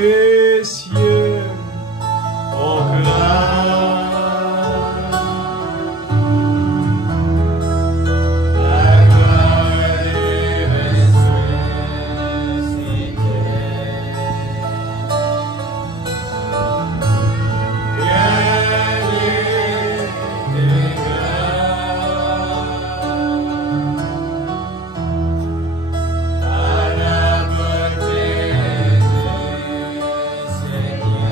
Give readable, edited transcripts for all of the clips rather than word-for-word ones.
les cieux proclament. Seigneur.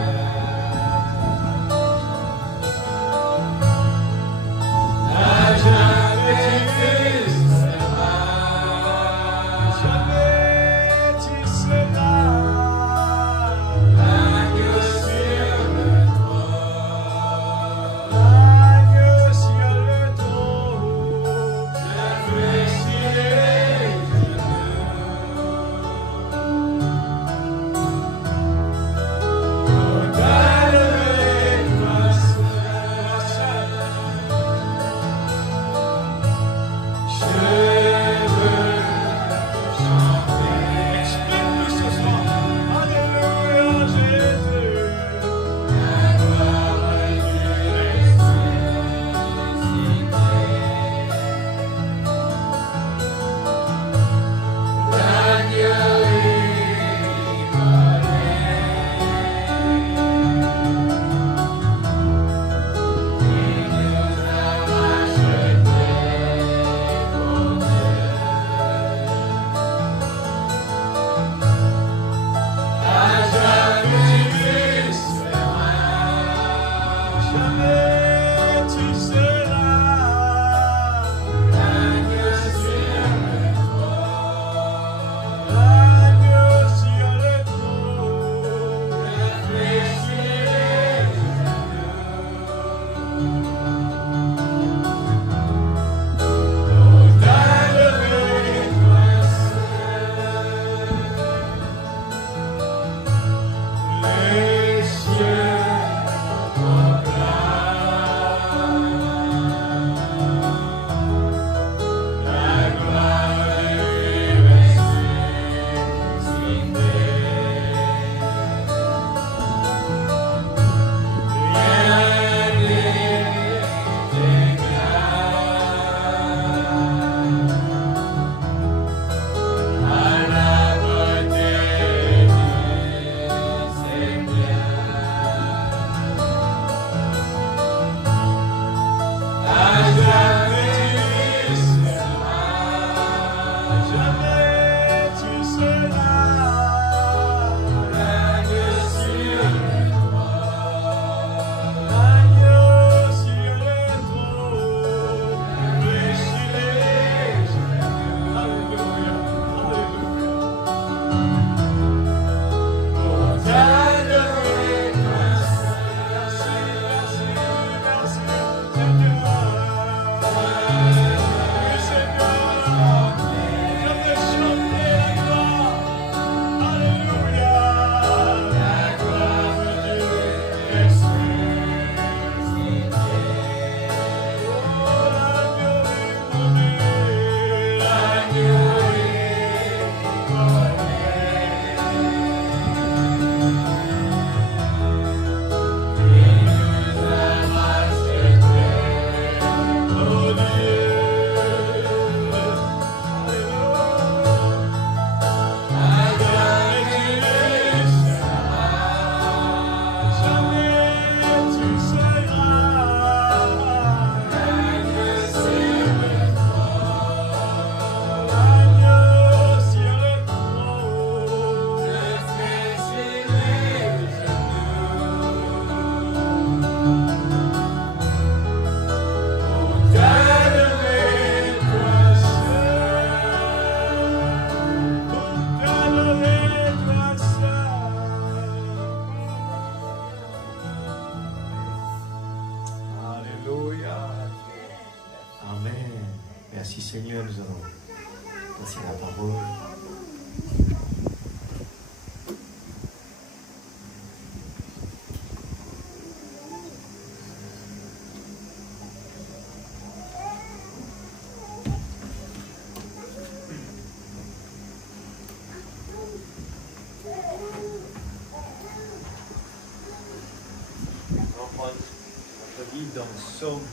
notre vie dans Psaume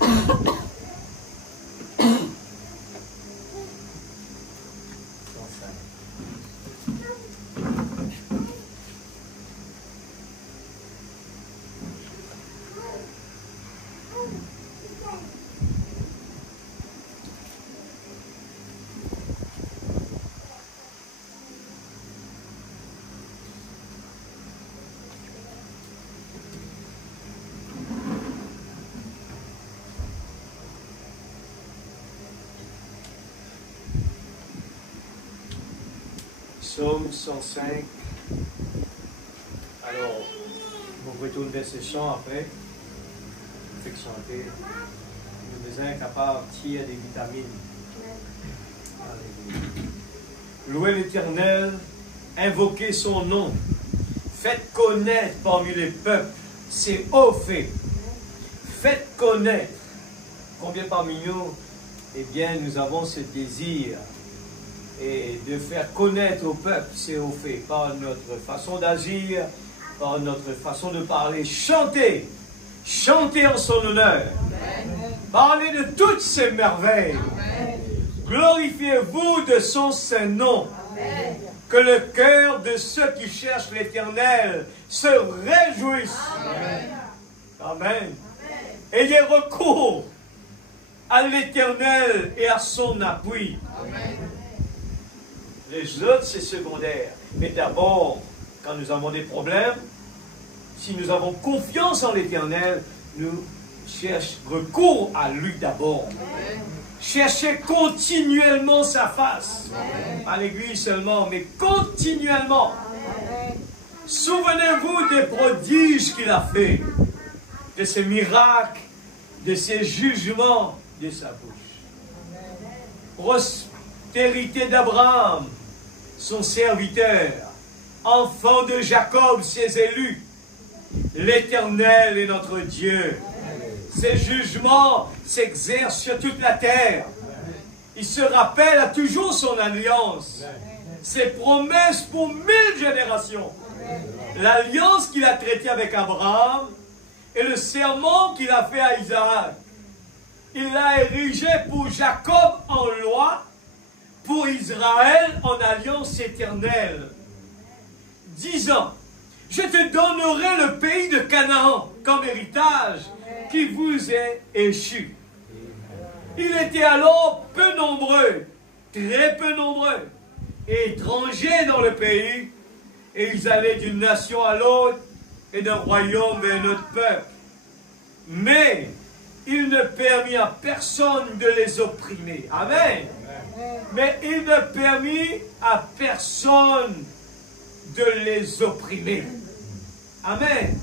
105. Psaume 105. Alors, on retourne vers ce chant après. On fait que chanter. Nous sommes incapables de tirer des vitamines. Alléluia. Louez l'Éternel, invoquez son nom. Faites connaître parmi les peuples ses hauts faits. Faites connaître. Combien parmi nous, eh bien, nous avons ce désir et de faire connaître au peuple ses hauts faits par notre façon d'agir, par notre façon de parler. Chantez, chantez en son honneur. Amen. Parlez de toutes ses merveilles. Glorifiez-vous de son saint nom. Amen. Que le cœur de ceux qui cherchent l'Éternel se réjouisse. Amen. Amen. Ayez recours à l'Éternel et à son appui. Amen. Les autres, c'est secondaire. Mais d'abord, quand nous avons des problèmes, si nous avons confiance en l'Éternel, nous cherchons recours à lui d'abord. Cherchez continuellement sa face. Amen. Pas l'église seulement, mais continuellement. Souvenez-vous des prodiges qu'il a fait, de ses miracles, de ses jugements, de sa bouche. Prospérité d'Abraham, son serviteur, enfant de Jacob, ses élus. L'Éternel est notre Dieu. Ses jugements s'exercent sur toute la terre. Il se rappelle à toujours son alliance, ses promesses pour 1000 générations. L'alliance qu'il a traitée avec Abraham et le serment qu'il a fait à Isaac. Il l'a érigé pour Jacob en loi, pour Israël en alliance éternelle, disant: je te donnerai le pays de Canaan comme héritage qui vous est échu. Il était alors peu nombreux, très peu nombreux, et étrangers dans le pays, et ils allaient d'une nation à l'autre et d'un royaume vers un autre peuple. Mais il ne permit à personne de les opprimer. Amen. Mais il ne permit à personne de les opprimer. Amen.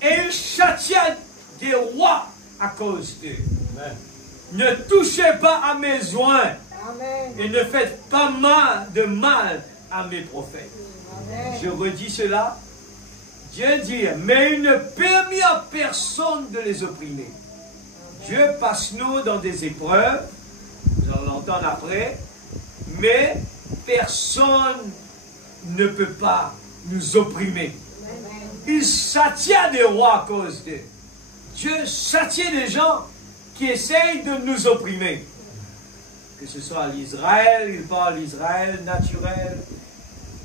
Et il châtia des rois à cause d'eux. Ne touchez pas à mes oins. Et ne faites pas de mal à mes prophètes. Amen. Je redis cela. Dieu dit, mais il ne permit à personne de les opprimer. Dieu passe-nous dans des épreuves, nous allons l'entendre après, mais personne ne peut pas nous opprimer. Il châtia des rois à cause d'eux. Dieu châtia des gens qui essayent de nous opprimer. Que ce soit l'Israël, il parle d'Israël naturel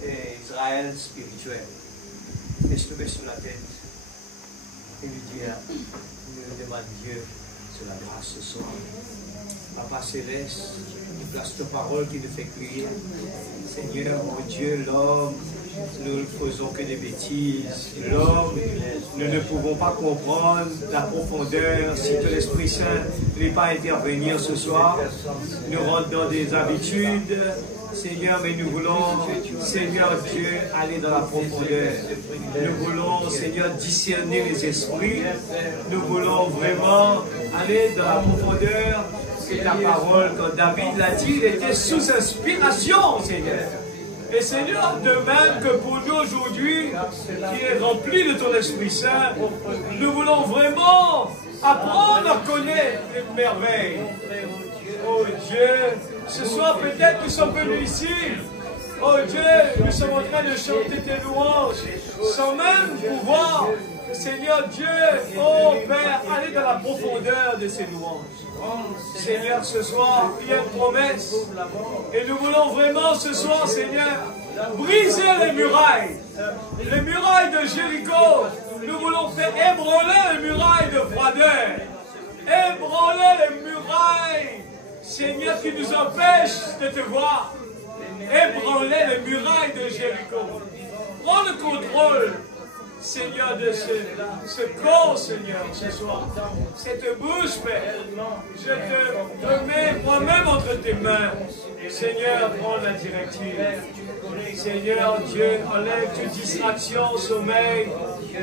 et Israël spirituel. Laisse-le sur la tête et lui dire, nous demande Dieu sur la grâce ce soir. Papa Céleste, place ta parole qui nous fait crier. Seigneur, mon Dieu, l'homme, nous ne faisons que des bêtises. L'homme, nous ne pouvons pas comprendre la profondeur. Si ton Esprit Saint ne veut pas intervenir ce soir, nous rentrons dans des habitudes. Seigneur, mais nous voulons, Seigneur Dieu, aller dans la profondeur. Nous voulons, Seigneur, discerner les esprits. Nous voulons vraiment aller dans la profondeur. C'est ta parole, quand David l'a dit, il était sous inspiration, Seigneur. Et Seigneur, de même que pour nous aujourd'hui, qui est rempli de ton Esprit Saint, nous voulons vraiment apprendre à connaître les merveilles. Oh Dieu, ce soir peut-être nous sommes venus ici. Oh Dieu, nous sommes en train de chanter tes louanges sans même pouvoir Seigneur Dieu, oh Père, allez dans la profondeur de ces louanges. Seigneur, ce soir, il y a une promesse. Et nous voulons vraiment ce soir, Seigneur, briser les murailles de Jéricho. Nous voulons faire ébranler les murailles de froideur. Ébranler les murailles, Seigneur, qui nous empêchent de te voir. Ébranler les murailles de Jéricho. Prends le contrôle, Seigneur, de ce corps, Seigneur, ce soir. Cette bouche, Père, je te remets moi-même entre tes mains. Seigneur, prends la directive. Seigneur Dieu, enlève toute distraction, sommeil.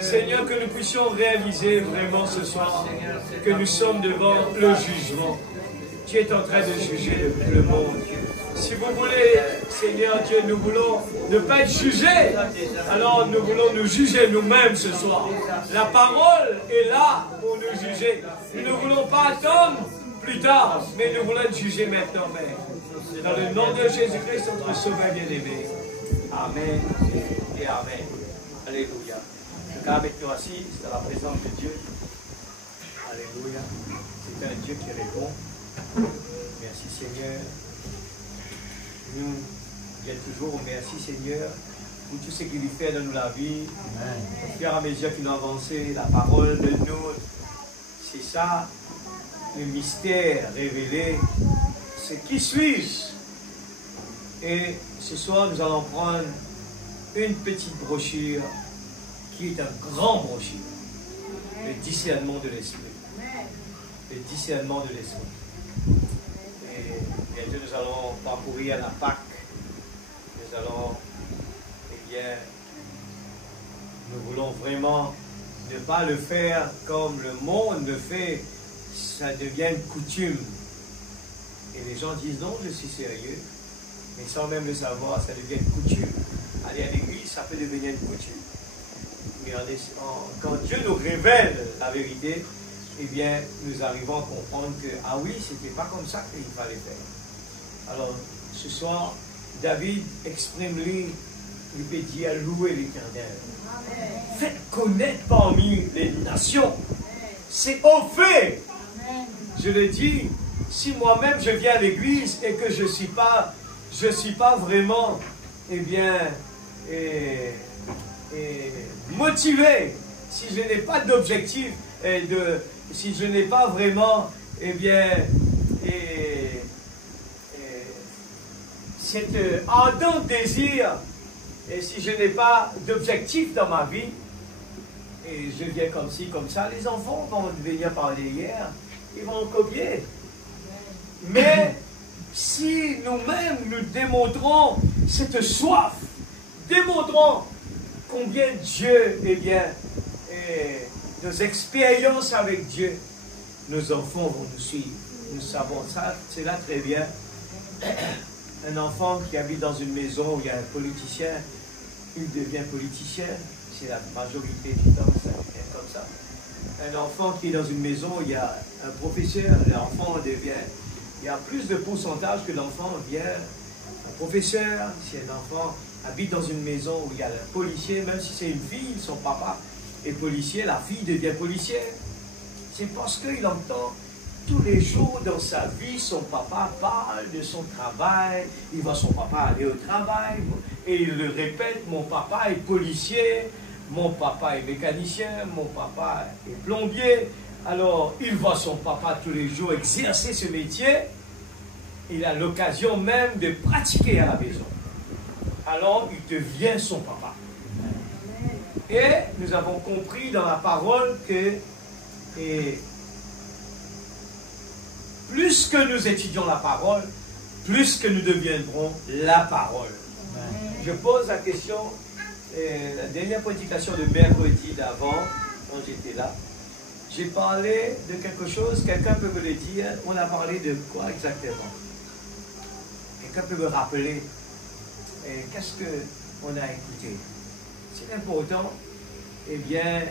Seigneur, que nous puissions réaliser vraiment ce soir que nous sommes devant le jugement. Tu es en train de juger le monde. Si vous voulez, Seigneur Dieu, nous voulons ne pas être jugés. Alors nous voulons nous juger nous-mêmes ce soir. La parole est là pour nous juger. Nous ne voulons pas attendre plus tard, mais nous voulons être jugés maintenant, Père. Dans le nom de Jésus-Christ, notre Sauveur bien-aimé. Amen et Amen. Alléluia. Le gars maintenant assis dans la présence de Dieu. Alléluia. C'est un Dieu qui répond. Merci Seigneur. Nous disons toujours merci Seigneur pour tout ce qu'il lui fait dans nous la vie. Au fur et à mesure qu'il a avancé, la parole de nous, c'est ça, le mystère révélé, ce qui suit. Et ce soir, nous allons prendre une petite brochure qui est un grand brochure. Le discernement de l'esprit. Le discernement de l'esprit. Et bientôt, nous allons parcourir la Pâque. Nous allons, eh bien, nous voulons vraiment ne pas le faire comme le monde le fait. Ça devient une coutume. Et les gens disent non, je suis sérieux. Mais sans même le savoir, ça devient une coutume. Aller à l'église, ça peut devenir une coutume. Mais quand Dieu nous révèle la vérité, eh bien, nous arrivons à comprendre que, ah oui, c'était pas comme ça qu'il fallait faire. Alors, ce soir, David exprime-lui, il peut dire, louer l'Éternel. Faites connaître parmi les nations. C'est au fait. Je le dis, si moi-même je viens à l'église et que je ne suis pas vraiment, eh bien, motivé, si je n'ai pas d'objectif, si je n'ai pas vraiment, eh bien, cet ardent désir, et si je n'ai pas d'objectif dans ma vie, et je viens comme ci, comme ça, les enfants vont venir parler hier, ils vont copier. Mais si nous-mêmes nous démontrons cette soif, démontrons combien Dieu, eh bien, nos expériences avec Dieu, nos enfants vont nous suivre. Nous savons ça, c'est là très bien. Un enfant qui habite dans une maison où il y a un politicien, il devient politicien. C'est la majorité du temps, ça devient comme ça. Un enfant qui est dans une maison où il y a un professeur, l'enfant devient... Il y a plus de pourcentage que l'enfant devient un professeur. Si un enfant habite dans une maison où il y a un policier, même si c'est une fille, son papa est policier, la fille devient policière. C'est parce qu'il entend tous les jours dans sa vie, son papa parle de son travail, il voit son papa aller au travail, et il le répète, mon papa est policier, mon papa est mécanicien, mon papa est plombier. Alors, il voit son papa tous les jours exercer ce métier, il a l'occasion même de pratiquer à la maison. Alors, il devient son papa. Et nous avons compris dans la parole que plus que nous étudions la parole, plus que nous deviendrons la parole. Je pose la question, la dernière prédication de mercredi d'avant, quand j'étais là, j'ai parlé de quelque chose, quelqu'un peut me le dire, on a parlé de quoi exactement? Quelqu'un peut me rappeler qu'est-ce qu'on a écouté? C'est important, eh bien,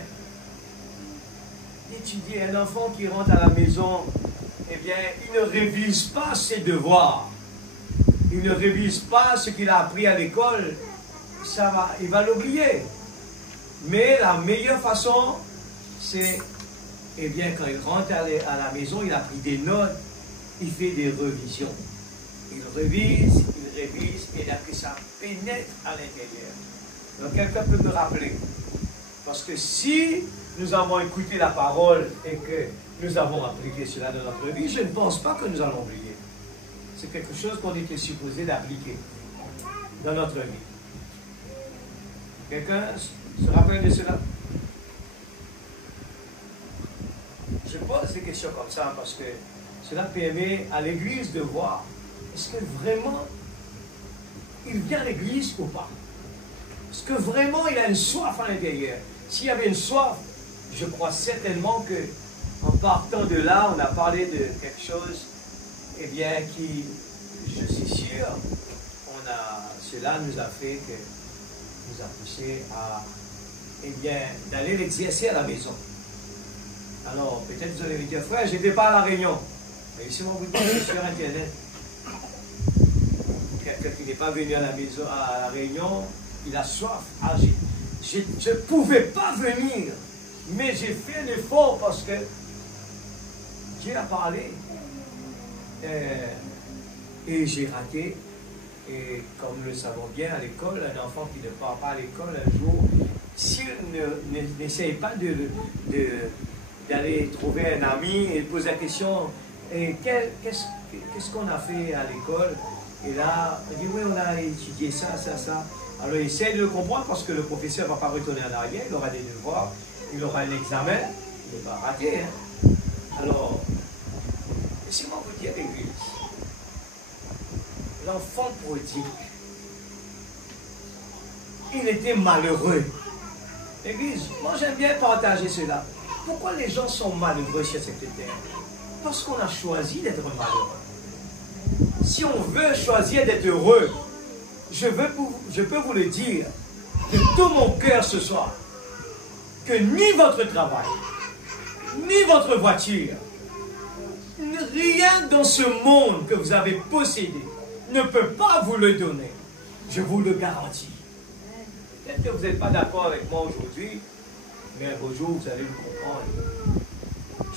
d'étudier. Un enfant qui rentre à la maison, eh bien, il ne révise pas ses devoirs. Il ne révise pas ce qu'il a appris à l'école. Il va l'oublier. Mais la meilleure façon c'est, eh bien, quand il rentre à la maison, il a pris des notes, il fait des revisions. Il révise, et que ça pénètre à l'intérieur. Donc, quelqu'un peut me rappeler. Parce que si nous avons écouté la parole et que nous avons appliqué cela dans notre vie, je ne pense pas que nous allons oublier. C'est quelque chose qu'on était supposé d'appliquer dans notre vie. Quelqu'un se rappelle de cela? Je pose des questions comme ça parce que cela permet à l'Église de voir est-ce que vraiment il vient à l'Église ou pas? Est-ce que vraiment il a une soif à l'intérieur? S'il y avait une soif, je crois certainement que en partant de là, on a parlé de quelque chose, eh bien, qui, je suis sûr, cela nous a fait que, nous a poussé à, eh bien, d'aller l'exercer à la maison. Alors, peut-être vous allez me dire, frère, je n'étais pas à la réunion. Mais laissez-moi vous dire, sur Internet. Quelqu'un qui n'est pas venu à la maison, à la réunion, il a soif. Ah, je ne pouvais pas venir, mais j'ai fait un effort parce que Dieu a parlé. Et j'ai raté. Et comme nous le savons bien, à l'école, un enfant qui ne part pas à l'école un jour, s'il n'essaye pas d'aller trouver un ami et poser la question, qu'est-ce qu'on a fait à l'école? Et là, on dit, oui, on a étudié ça. Alors, il essaie de le comprendre parce que le professeur ne va pas retourner en arrière, il aura des devoirs, il aura un examen, il va rater. Hein? Alors, laissez-moi vous dire, l'église, l'enfant prodigue, il était malheureux. L'église, moi j'aime bien partager cela. Pourquoi les gens sont malheureux sur cette terre? Parce qu'on a choisi d'être malheureux. Si on veut choisir d'être heureux, je peux vous le dire de tout mon cœur ce soir, que ni votre travail, ni votre voiture, rien dans ce monde que vous avez possédé ne peut pas vous le donner. Je vous le garantis. Peut-être que vous n'êtes pas d'accord avec moi aujourd'hui, mais un beau jour, vous allez me comprendre.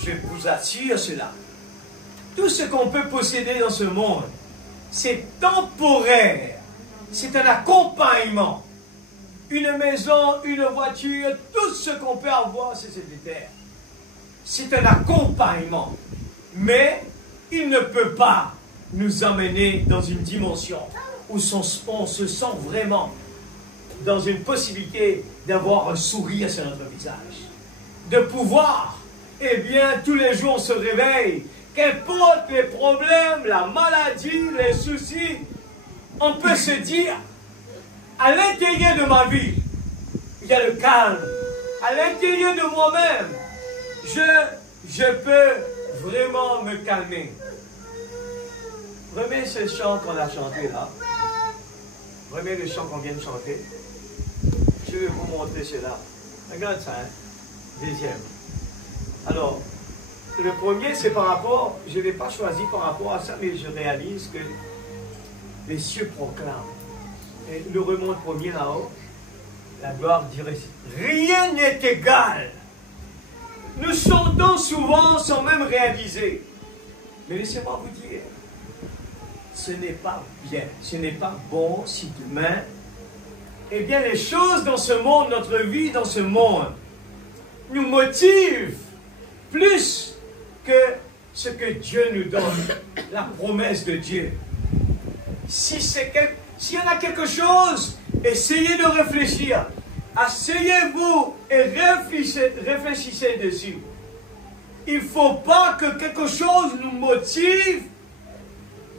Je vous assure cela. Tout ce qu'on peut posséder dans ce monde, c'est temporaire. C'est un accompagnement. Une maison, une voiture, tout ce qu'on peut avoir sur cette terre. C'est un accompagnement. Mais il ne peut pas nous emmener dans une dimension où on se sent vraiment dans une possibilité d'avoir un sourire sur notre visage. De pouvoir, eh bien, tous les jours on se réveille, qu'importe les problèmes, la maladie, les soucis, on peut se dire, à l'intérieur de ma vie, il y a le calme. À l'intérieur de moi-même, je peux vraiment me calmer. Remets ce chant qu'on a chanté là. Remets le chant qu'on vient de chanter. Je vais vous montrer cela. Regarde ça, hein? Deuxième. Alors, le premier, c'est par rapport, je ne l'ai pas choisi par rapport à ça, mais je réalise que les cieux proclament. Et le remonte premier là-haut, la gloire dirait, rien n'est égal. Nous chantons souvent sans même réaliser. Mais laissez-moi vous dire, ce n'est pas bien, ce n'est pas bon si demain, eh bien les choses dans ce monde, notre vie dans ce monde, nous motivent plus que ce que Dieu nous donne, la promesse de Dieu. S'il y en a quelque chose, essayez de réfléchir. Asseyez-vous et réfléchissez dessus. Il ne faut pas que quelque chose nous motive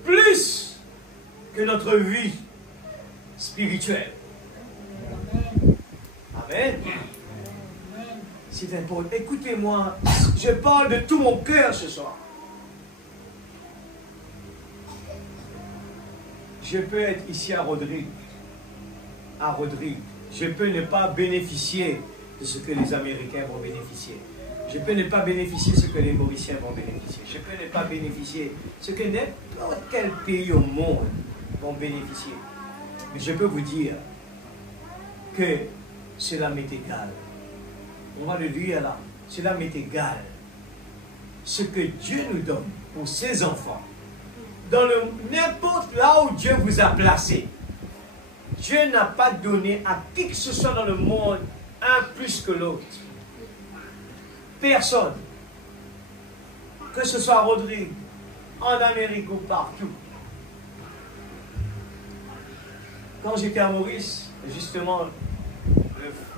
plus que notre vie spirituelle. Amen. C'est important. Écoutez-moi, je parle de tout mon cœur ce soir. Je peux être ici à Rodrigue. Je peux ne pas bénéficier de ce que les Américains vont bénéficier. Je peux ne pas bénéficier de ce que les Mauriciens vont bénéficier. Je peux ne pas bénéficier de ce que n'importe quel pays au monde vont bénéficier. Mais je peux vous dire que cela m'est égal. On va le lire là. cela m'est égal. Ce que Dieu nous donne pour ses enfants, dans n'importe là où Dieu vous a placé, Dieu n'a pas donné à qui que ce soit dans le monde un plus que l'autre. Personne. Que ce soit Rodrigue, en Amérique ou partout. Quand j'étais à Maurice, justement,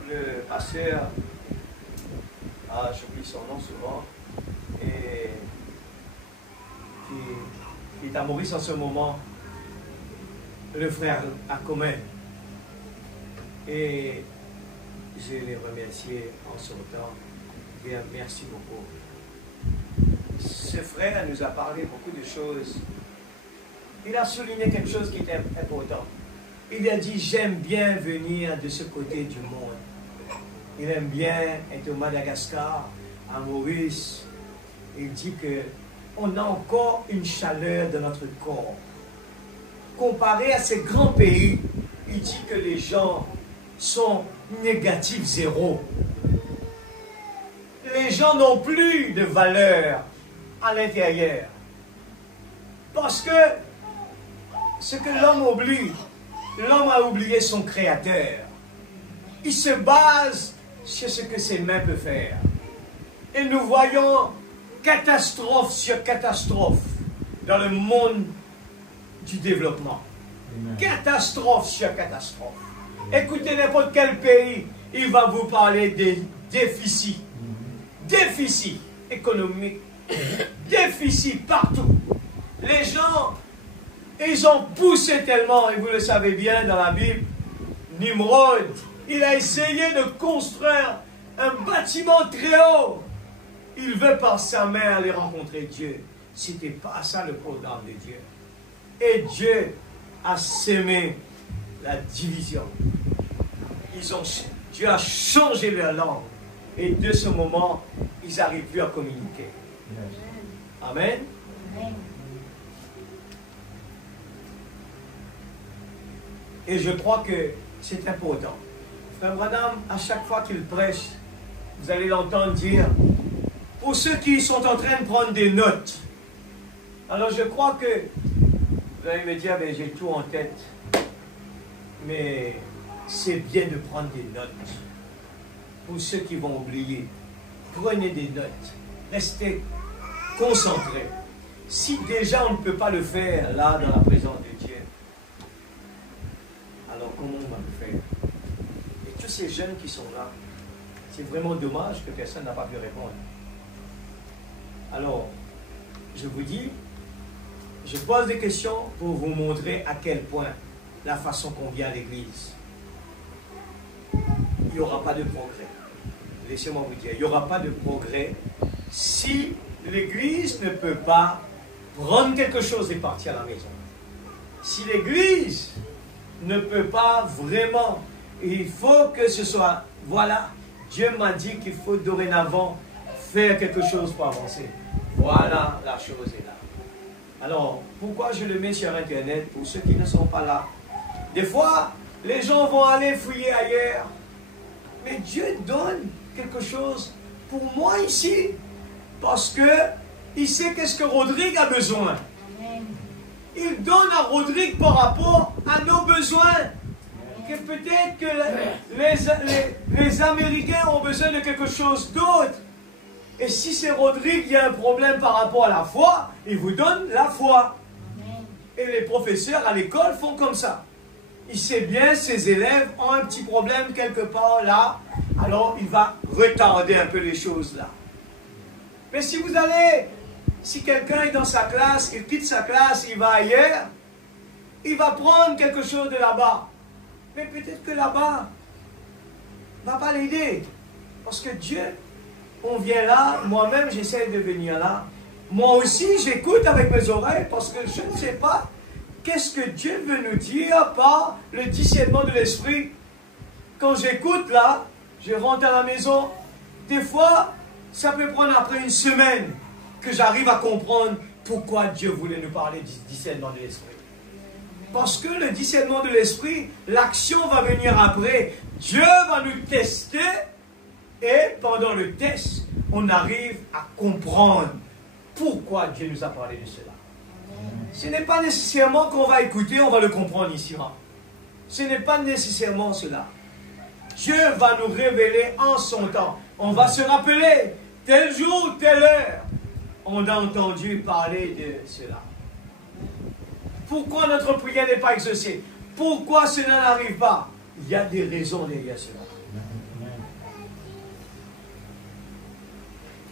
le pasteur, j'oublie son nom souvent, et qui est à Maurice en ce moment, le frère Acomen. Et je l'ai remercié en son temps. Bien, merci beaucoup. Ce frère nous a parlé beaucoup de choses. Il a souligné quelque chose qui était important. Il a dit, j'aime bien venir de ce côté du monde. Il aime bien être au Madagascar, à Maurice. Il dit qu'on a encore une chaleur dans notre corps. Comparé à ces grands pays, il dit que les gens sont négatifs zéro. Les gens n'ont plus de valeur à l'intérieur. Parce que ce que l'homme oublie, l'homme a oublié son créateur. Il se base sur ce que ses mains peuvent faire. Et nous voyons catastrophe sur catastrophe dans le monde du développement. Amen. Catastrophe sur catastrophe. Écoutez n'importe quel pays, il va vous parler des déficits. Déficit économique. Déficit partout. Les gens, ils ont poussé tellement, et vous le savez bien dans la Bible, Nimrod, il a essayé de construire un bâtiment très haut. Il veut par sa main aller rencontrer Dieu. Ce n'était pas ça le programme de Dieu. Et Dieu a sémé la division. Dieu a changé leur langue. Et de ce moment, ils n'arrivent plus à communiquer. Amen. Amen. Et je crois que c'est important. Frère Branham, à chaque fois qu'il prêche, vous allez l'entendre dire, pour ceux qui sont en train de prendre des notes, alors je crois que, vous allez me dire, j'ai tout en tête, mais c'est bien de prendre des notes. Pour ceux qui vont oublier, prenez des notes, restez concentrés. Si déjà on ne peut pas le faire là dans la présence de Dieu, alors comment on va le faire? Et tous ces jeunes qui sont là, c'est vraiment dommage que personne n'a pas pu répondre. Alors, je vous dis, je pose des questions pour vous montrer à quel point la façon qu'on vient à l'église, il n'y aura pas de progrès. Laissez-moi vous dire, il n'y aura pas de progrès si l'église ne peut pas prendre quelque chose et partir à la maison. Si l'église ne peut pas vraiment, il faut que ce soit, voilà, Dieu m'a dit qu'il faut dorénavant faire quelque chose pour avancer. Voilà, la chose est là. Alors, pourquoi je le mets sur Internet pour ceux qui ne sont pas là? Des fois, les gens vont aller fouiller ailleurs. Mais Dieu donne quelque chose pour moi ici. Parce que il sait qu'est-ce que Rodrigue a besoin. Il donne à Rodrigue par rapport à nos besoins. Que peut-être que les Américains ont besoin de quelque chose d'autre. Et si c'est Rodrigue, il y a un problème par rapport à la foi, il vous donne la foi. Et les professeurs à l'école font comme ça. Il sait bien, ses élèves ont un petit problème quelque part là, alors il va retarder un peu les choses là. Mais si vous allez, si quelqu'un est dans sa classe, il quitte sa classe, il va ailleurs, il va prendre quelque chose de là-bas. Mais peut-être que là-bas, ne va pas l'aider. Parce que Dieu, on vient là, moi-même j'essaie de venir là. Moi aussi j'écoute avec mes oreilles parce que je ne sais pas qu'est-ce que Dieu veut nous dire par le discernement de l'esprit. Quand j'écoute là, je rentre à la maison, des fois, ça peut prendre après une semaine que j'arrive à comprendre pourquoi Dieu voulait nous parler du discernement de l'esprit. Parce que le discernement de l'esprit, l'action va venir après. Dieu va nous tester et pendant le test, on arrive à comprendre pourquoi Dieu nous a parlé de cela. Ce n'est pas nécessairement qu'on va écouter, on va le comprendre ici. Ce n'est pas nécessairement cela. Dieu va nous révéler en son temps. On va se rappeler, tel jour, telle heure, on a entendu parler de cela. Pourquoi notre prière n'est pas exaucée? Pourquoi cela n'arrive pas? Il y a des raisons derrière cela.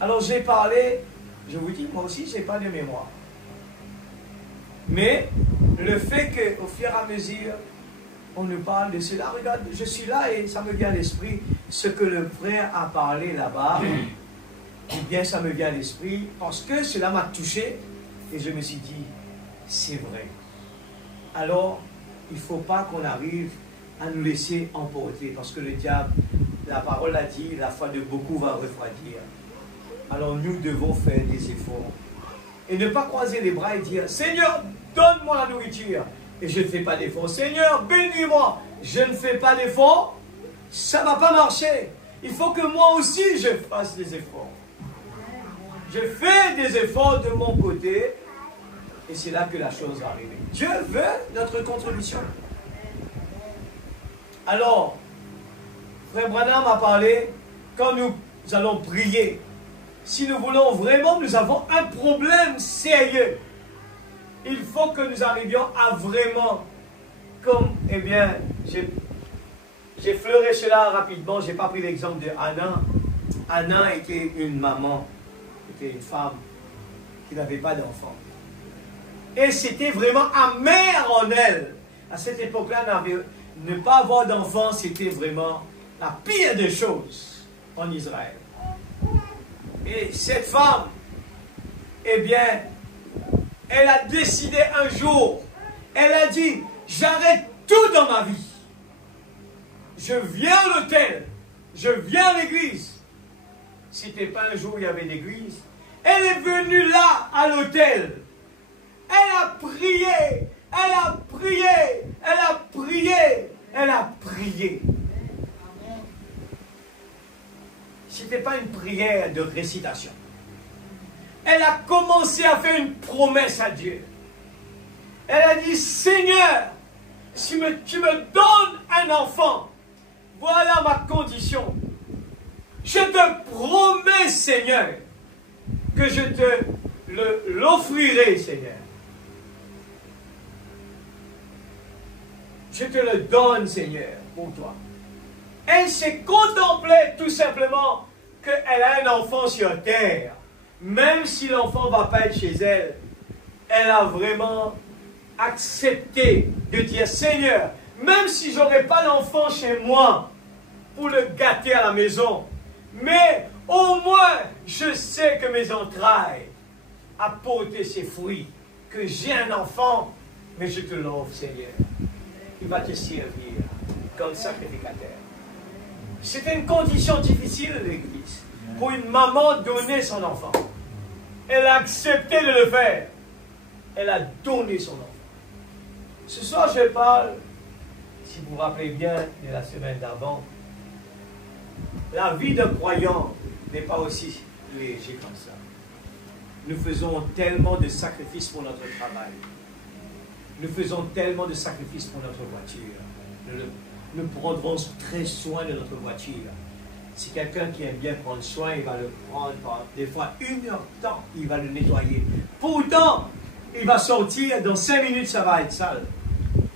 Alors j'ai parlé, je vous dis, moi aussi, je n'ai pas de mémoire. Mais le fait qu'au fur et à mesure, on nous parle de cela, regarde, je suis là et ça me vient à l'esprit, ce que le frère a parlé là-bas, eh bien ça me vient à l'esprit, parce que cela m'a touché, et je me suis dit, c'est vrai. Alors, il ne faut pas qu'on arrive à nous laisser emporter, parce que le diable, la parole a dit, la foi de beaucoup va refroidir. Alors nous devons faire des efforts. Et ne pas croiser les bras et dire, Seigneur, donne-moi la nourriture. Et je ne fais pas d'efforts. Seigneur, bénis-moi. Je ne fais pas d'efforts. Ça ne va pas marcher. Il faut que moi aussi je fasse des efforts. Je fais des efforts de mon côté. Et c'est là que la chose va arriver. Dieu veut notre contribution. Alors, Frère Branham a parlé, quand nous allons prier, si nous voulons vraiment, nous avons un problème sérieux. Il faut que nous arrivions à vraiment, comme, eh bien, j'ai fleuré cela rapidement, je n'ai pas pris l'exemple de Anna. Anna était une maman, était une femme qui n'avait pas d'enfant. Et c'était vraiment amer en elle. À cette époque-là, ne pas avoir d'enfant, c'était vraiment la pire des choses en Israël. Et cette femme, eh bien, elle a décidé un jour, elle a dit, j'arrête tout dans ma vie. Je viens à l'autel, je viens à l'église. C'était pas un jour où il y avait l'église. Elle est venue là, à l'autel. Elle a prié, elle a prié, elle a prié, elle a prié. Ce n'était pas une prière de récitation. Elle a commencé à faire une promesse à Dieu. Elle a dit, Seigneur, si tu me donnes un enfant, voilà ma condition. Je te promets, Seigneur, que je te l'offrirai, Seigneur. Je te le donne, Seigneur, pour toi. Elle s'est contemplée tout simplement qu'elle a un enfant sur terre. Même si l'enfant ne va pas être chez elle, elle a vraiment accepté de dire, Seigneur, même si je n'aurai pas l'enfant chez moi pour le gâter à la maison, mais au moins je sais que mes entrailles apportent ses fruits, que j'ai un enfant, mais je te l'offre, Seigneur. Il va te servir comme sacrificateur. C'était une condition difficile de l'Église. Pour une maman donner son enfant. Elle a accepté de le faire. Elle a donné son enfant. Ce soir, je parle, si vous vous rappelez bien de la semaine d'avant, la vie d'un croyant n'est pas aussi léger comme ça. Nous faisons tellement de sacrifices pour notre travail. Nous faisons tellement de sacrifices pour notre voiture. Nous prendrons très soin de notre voiture. Si quelqu'un qui aime bien prendre soin, il va le prendre par des fois 1 heure de temps, il va le nettoyer. Pourtant, il va sortir, dans 5 minutes, ça va être sale.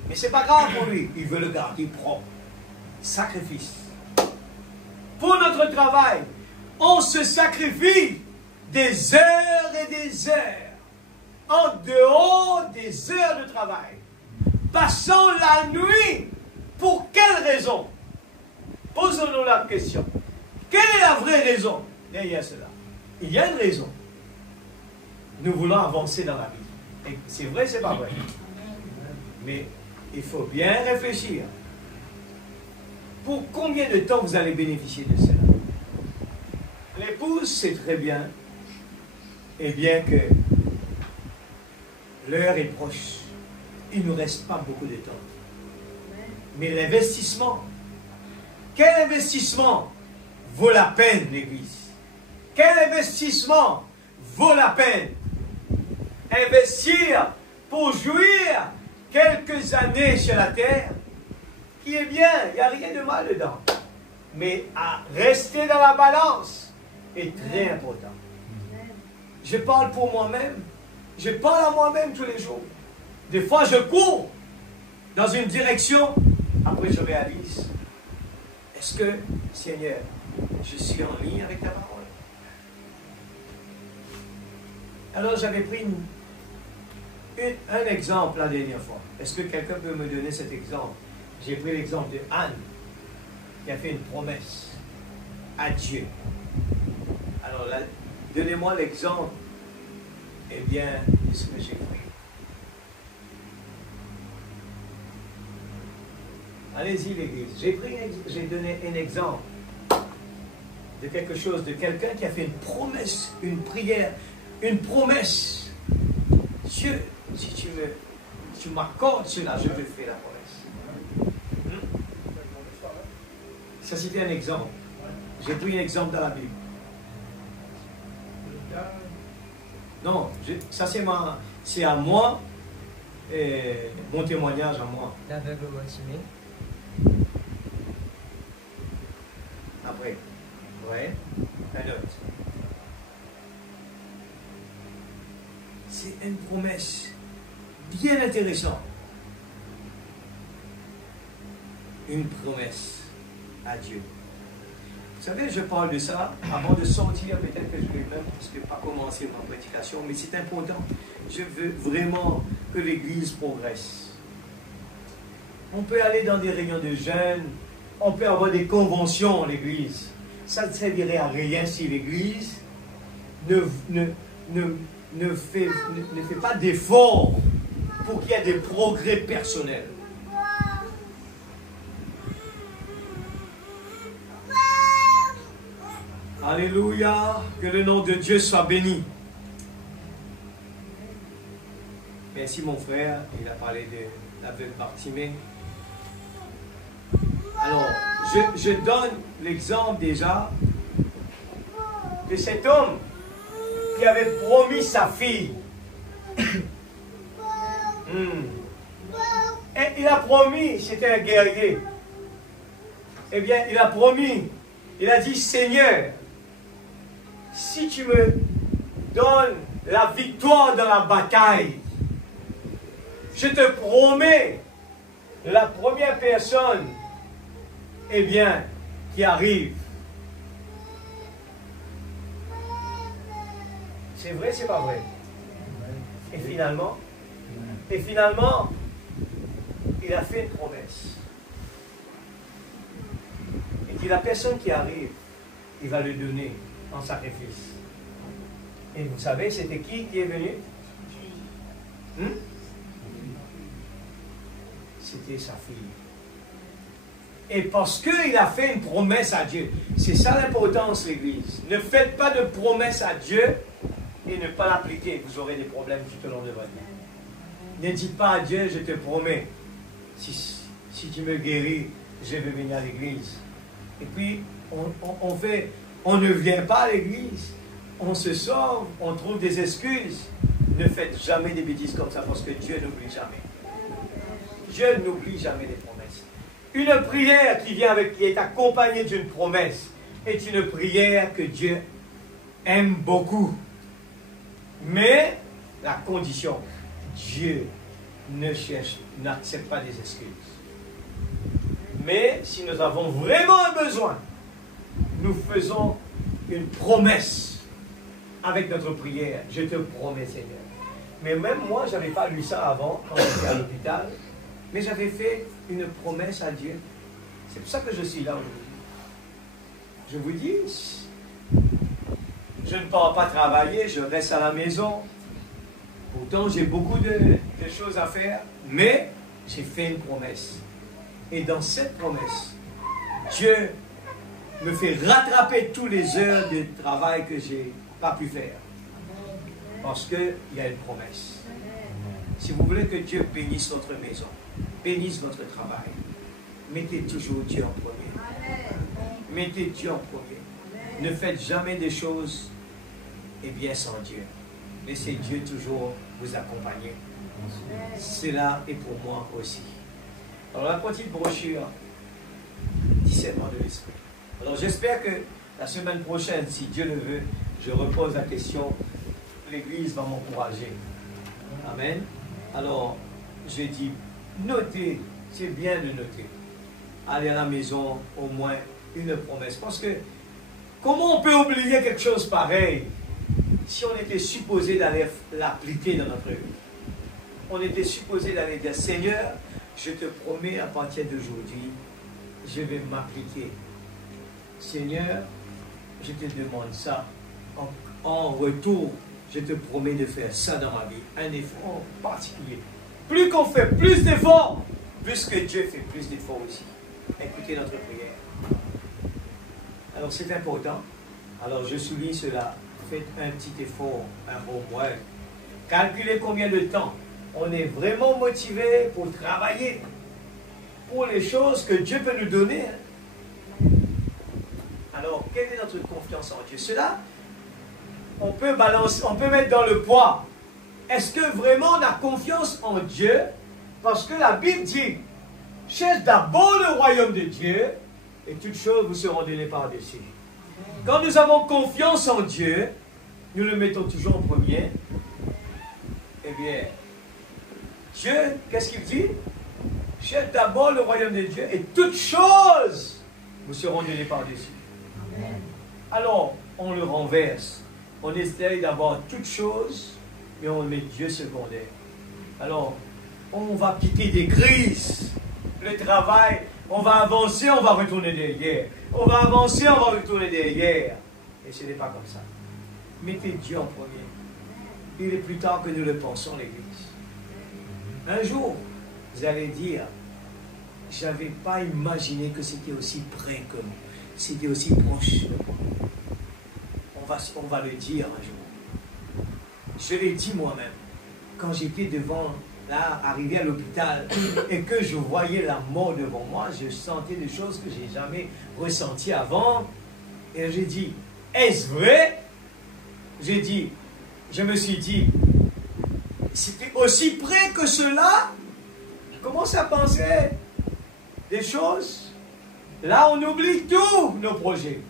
Mais ce n'est pas grave pour lui, il veut le garder propre. Sacrifice. Pour notre travail, on se sacrifie des heures et des heures, en dehors des heures de travail. Passons la nuit. Pour quelle raison? Posons-nous la question. Quelle est la vraie raison derrière cela? Il y a une raison. Nous voulons avancer dans la vie. Et c'est vrai, c'est pas vrai. Mais il faut bien réfléchir. Pour combien de temps vous allez bénéficier de cela? L'épouse sait très bien, et bien que l'heure est proche, il ne nous reste pas beaucoup de temps. Mais l'investissement, quel investissement vaut la peine, l'Église? Quel investissement vaut la peine? Investir pour jouir quelques années sur la terre, qui est bien, il n'y a rien de mal dedans. Mais à rester dans la balance est très important. Je parle pour moi-même. Je parle à moi-même tous les jours. Des fois, je cours dans une direction. Après, je réalise. Est-ce que, Seigneur, je suis en ligne avec ta parole? Alors, j'avais pris un exemple la dernière fois. Est-ce que quelqu'un peut me donner cet exemple? J'ai pris l'exemple de Anne, qui a fait une promesse à Dieu. Alors là, donnez-moi l'exemple, eh bien, de ce que j'ai pris. Allez-y, l'Église. J'ai donné un exemple de quelque chose, de quelqu'un qui a fait une promesse, une prière, une promesse. Dieu, si tu m'accordes cela, je te fais la promesse. Ça, c'était un exemple. J'ai pris un exemple dans la Bible. Non, ça c'est à moi, et mon témoignage à moi. L'aveugle Bartimée. Après, ouais, un autre. C'est une promesse bien intéressante. Une promesse à Dieu. Vous savez, je parle de ça avant de sortir, peut-être que je ne vais même presque pas commencer ma prédication, mais c'est important. Je veux vraiment que l'Église progresse. On peut aller dans des réunions de jeunes, on peut avoir des conventions en l'Église. Ça ne servirait à rien si l'Église ne fait pas d'efforts pour qu'il y ait des progrès personnels. Alléluia, que le nom de Dieu soit béni. Merci mon frère, il a parlé de l'aveugle Bartimée. Alors, je donne l'exemple déjà de cet homme qui avait promis sa fille. Et il a promis, c'était un guerrier. Eh bien, il a promis, il a dit, Seigneur, si tu me donnes la victoire dans la bataille, je te promets, la première personne, eh bien, qui arrive. C'est vrai, c'est pas vrai? Et finalement, il a fait une promesse. Et dit, la personne qui arrive, il va le donner en sacrifice. Et vous savez, c'était qui est venu? C'était sa fille. Et parce qu'il a fait une promesse à Dieu, c'est ça l'importance, l'Église. Ne faites pas de promesse à Dieu et ne pas l'appliquer. Vous aurez des problèmes tout au long de votre vie. Ne dites pas à Dieu, je te promets, si tu me guéris, je vais venir à l'Église. Et puis, on ne vient pas à l'Église, on se sauve, on trouve des excuses. Ne faites jamais des bêtises comme ça, parce que Dieu n'oublie jamais. Dieu n'oublie jamais les promesses. Une prière qui est accompagnée d'une promesse est une prière que Dieu aime beaucoup. Mais la condition, Dieu n'accepte pas des excuses. Mais si nous avons vraiment un besoin, nous faisons une promesse avec notre prière. Je te promets, Seigneur. Mais même moi, je n'avais pas lu ça avant, quand j'étais à l'hôpital. Mais j'avais fait une promesse à Dieu. C'est pour ça que je suis là aujourd'hui. Je vous dis, je ne pars pas travailler, je reste à la maison. Pourtant, j'ai beaucoup de choses à faire, mais j'ai fait une promesse. Et dans cette promesse, Dieu me fait rattraper toutes les heures de travail que je n'ai pas pu faire. Parce qu'il y a une promesse. Si vous voulez que Dieu bénisse votre maison, bénisse votre travail, mettez toujours Dieu en premier. Mettez Dieu en premier. Ne faites jamais des choses sans Dieu. Laissez Dieu toujours vous accompagner. Cela est pour moi aussi. Alors la petite brochure, discernement de l'esprit. Alors j'espère que la semaine prochaine, si Dieu le veut, je repose la question, l'Église va m'encourager. Amen. Alors, je dis, notez, c'est bien de noter. Allez à la maison, au moins une promesse. Parce que, comment on peut oublier quelque chose pareil si on était supposé d'aller l'appliquer dans notre vie? On était supposé d'aller dire, Seigneur, je te promets à partir d'aujourd'hui, je vais m'appliquer. Seigneur, je te demande ça. En retour, je te promets de faire ça dans ma vie. Un effort particulier. Plus qu'on fait plus d'efforts, plus que Dieu fait plus d'efforts aussi. Écoutez notre prière. Alors c'est important. Alors je souligne cela. Faites un petit effort, un homework. Calculez combien de temps on est vraiment motivé pour travailler pour les choses que Dieu peut nous donner. Alors, quelle est notre confiance en Dieu? Cela, on peut balancer, on peut mettre dans le poids. Est-ce que vraiment on a confiance en Dieu? Parce que la Bible dit, cherche d'abord le royaume de Dieu et toutes choses vous seront données par-dessus. Quand nous avons confiance en Dieu, nous le mettons toujours en premier. Eh bien, Dieu, qu'est-ce qu'il dit? Cherche d'abord le royaume de Dieu et toutes choses vous seront données par-dessus. Alors, on le renverse. On essaye d'avoir toutes choses, mais on met Dieu secondaire. Alors, on va quitter des crises. Le travail, on va avancer, on va retourner derrière. On va avancer, on va retourner derrière. Et ce n'est pas comme ça. Mettez Dieu en premier. Il est plus tard que nous le pensons, l'Église. Un jour, vous allez dire, je n'avais pas imaginé que c'était aussi près que nous. C'était aussi proche. On va le dire un jour. Je l'ai dit moi-même. Quand j'étais devant, là, arrivé à l'hôpital, et que je voyais la mort devant moi, je sentais des choses que je n'ai jamais ressenties avant. Et j'ai dit, est-ce vrai? Je me suis dit, c'était aussi près que cela? Je commence à penser des choses. Là, on oublie tous nos projets.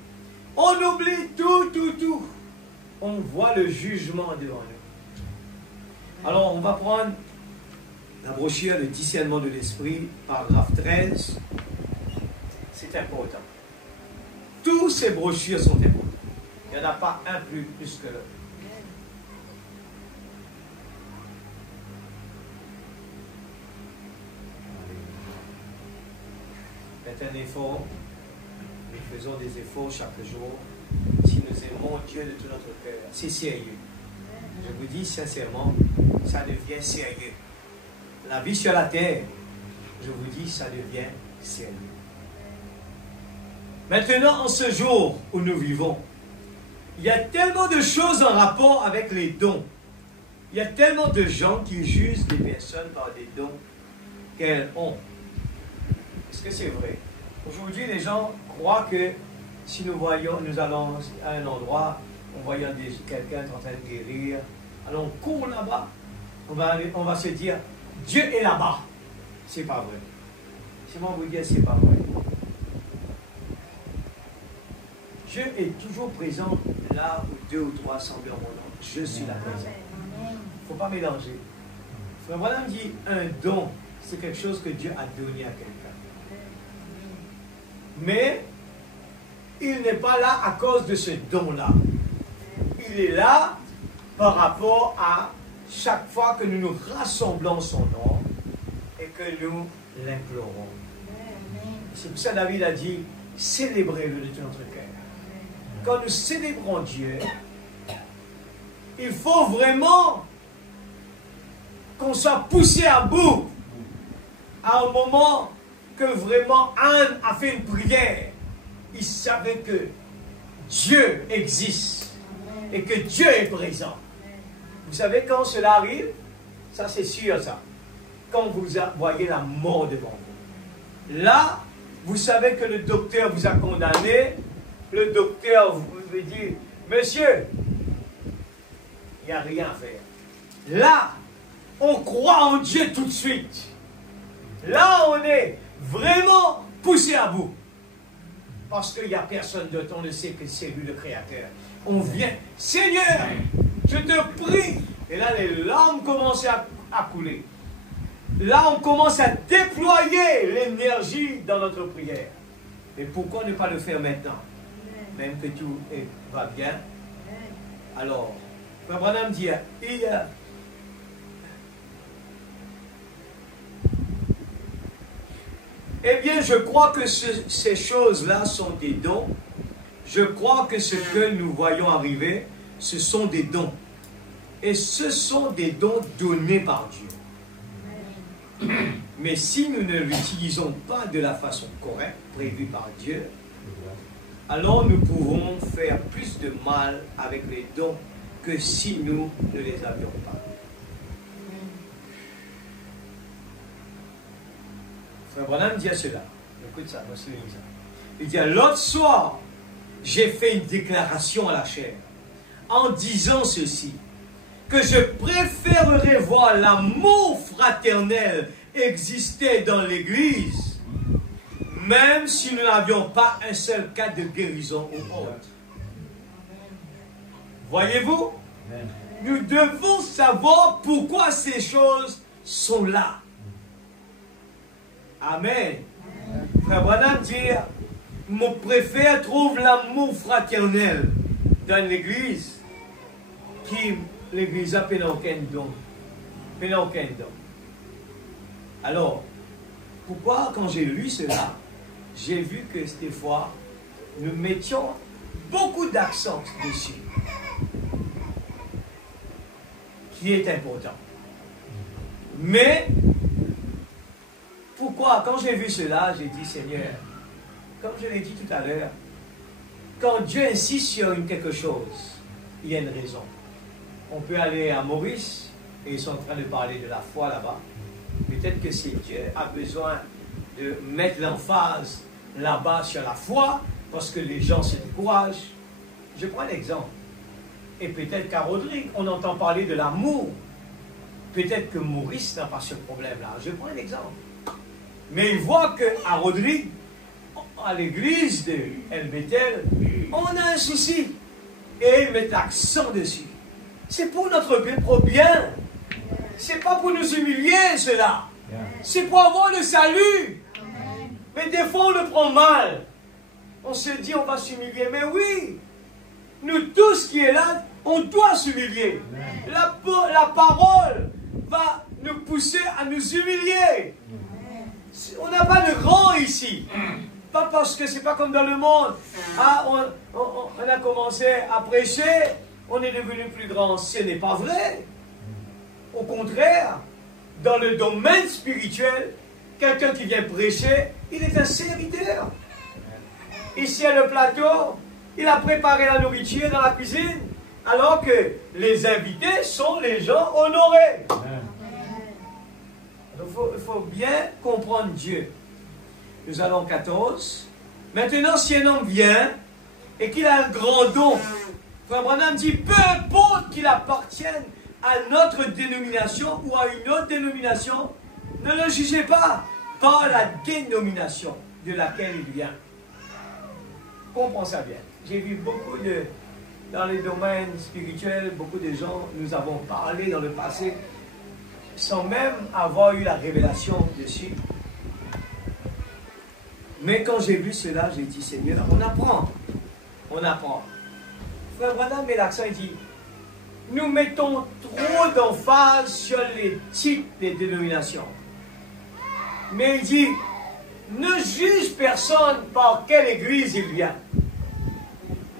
On oublie tout. On voit le jugement devant nous. Alors, on va prendre la brochure, le discernement de l'esprit, paragraphe 13. C'est important. Toutes ces brochures sont importantes. Il n'y en a pas un plus que l'autre. Faites un effort. Nous faisons des efforts chaque jour. Si nous aimons Dieu de tout notre cœur, c'est sérieux. Je vous dis sincèrement, ça devient sérieux. La vie sur la terre, je vous dis, ça devient sérieux. Maintenant, en ce jour où nous vivons, il y a tellement de choses en rapport avec les dons. Il y a tellement de gens qui jugent des personnes par des dons qu'elles ont. Est-ce que c'est vrai? Aujourd'hui, les gens croient que si nous allons à un endroit, on voyant quelqu'un en train de guérir, alors on court là-bas, on va se dire, Dieu est là-bas. C'est pas vrai. C'est moi vous dire, c'est pas vrai. Dieu est toujours présent là où 2 ou 3 semblent en mon nom. Je suis là présent. Il ne faut pas mélanger. Frère Branham dit, un don, c'est quelque chose que Dieu a donné à quelqu'un. Mais il n'est pas là à cause de ce don-là. Il est là par rapport à chaque fois que nous nous rassemblons son nom et que nous l'implorons. C'est pour ça que David a dit, célébrez-le de tout notre cœur. Quand nous célébrons Dieu, il faut vraiment qu'on soit poussé à bout à un moment que vraiment Anne a fait une prière. Il savait que Dieu existe et que Dieu est présent. Vous savez quand cela arrive? Ça c'est sûr ça. Quand vous voyez la mort devant vous. Là, vous savez que le docteur vous a condamné. Le docteur pouvez dire, monsieur, il n'y a rien à faire. Là, on croit en Dieu tout de suite. Là, on est vraiment poussé à bout. Parce qu'il n'y a personne d'autre, on ne sait que c'est lui le Créateur. On vient, Seigneur, je te prie. Et là, les larmes commencent à couler. Là, on commence à déployer l'énergie dans notre prière. Mais pourquoi ne pas le faire maintenant? Même que tout va bien. Alors, Frère Branham dit, eh bien, je crois que ces choses-là sont des dons. Je crois que ce que nous voyons arriver, ce sont des dons. Et ce sont des dons donnés par Dieu. Mais si nous ne l'utilisons pas de la façon correcte, prévue par Dieu, alors nous pouvons faire plus de mal avec les dons que si nous ne les avions pas. Frère Branham dit à cela. Écoute ça, moi, ça. Il dit, l'autre soir, j'ai fait une déclaration à la chair en disant ceci, que je préférerais voir l'amour fraternel exister dans l'Église, même si nous n'avions pas un seul cas de guérison ou autre. Voyez-vous, nous devons savoir pourquoi ces choses sont là. Amen. Frère Branham dit, mon préfère trouve l'amour fraternel dans l'Église, qui l'Église a peine aucun don. Alors, pourquoi quand j'ai lu cela, j'ai vu que des fois, nous mettions beaucoup d'accent dessus, qui est important. Mais, pourquoi, quand j'ai vu cela, j'ai dit, Seigneur, comme je l'ai dit tout à l'heure, quand Dieu insiste sur quelque chose, il y a une raison. On peut aller à Maurice, et ils sont en train de parler de la foi là-bas. Peut-être que si Dieu a besoin de mettre l'emphase là-bas sur la foi, parce que les gens se découragent. Je prends un exemple. Et peut-être qu'à Rodrigue, on entend parler de l'amour. Peut-être que Maurice n'a pas ce problème-là. Je prends un exemple. Mais il voit qu'à Rodrigue, à l'église de El Bethel, on a un souci. Et il met l'accent dessus. C'est pour notre bien. C'est pas pour nous humilier, cela. C'est pour avoir le salut. Mais des fois, on le prend mal. On se dit, on va s'humilier. Mais oui, nous tous qui est là, on doit s'humilier. La parole va nous pousser à nous humilier. On n'a pas de grand ici. Pas parce que c'est pas comme dans le monde. Ah, on a commencé à prêcher, on est devenu plus grand. Ce n'est pas vrai. Au contraire, dans le domaine spirituel, quelqu'un qui vient prêcher, il est un serviteur. Ici à le plateau, il a préparé la nourriture dans la cuisine, alors que les invités sont les gens honorés. Il faut bien comprendre Dieu. Nous allons 14. Maintenant, si un homme vient et qu'il a un grand don, Frère Branham dit, peu importe qu'il appartienne à notre dénomination ou à une autre dénomination, ne le jugez pas par la dénomination de laquelle il vient. Comprends ça bien. J'ai vu beaucoup dans les domaines spirituels, beaucoup de gens, nous avons parlé dans le passé, sans même avoir eu la révélation dessus. Mais quand j'ai vu cela, j'ai dit, Seigneur, on apprend. On apprend. Frère Branham met l'accent, il dit, nous mettons trop d'emphase sur les types des dénominations. Mais il dit, ne juge personne par quelle église il vient.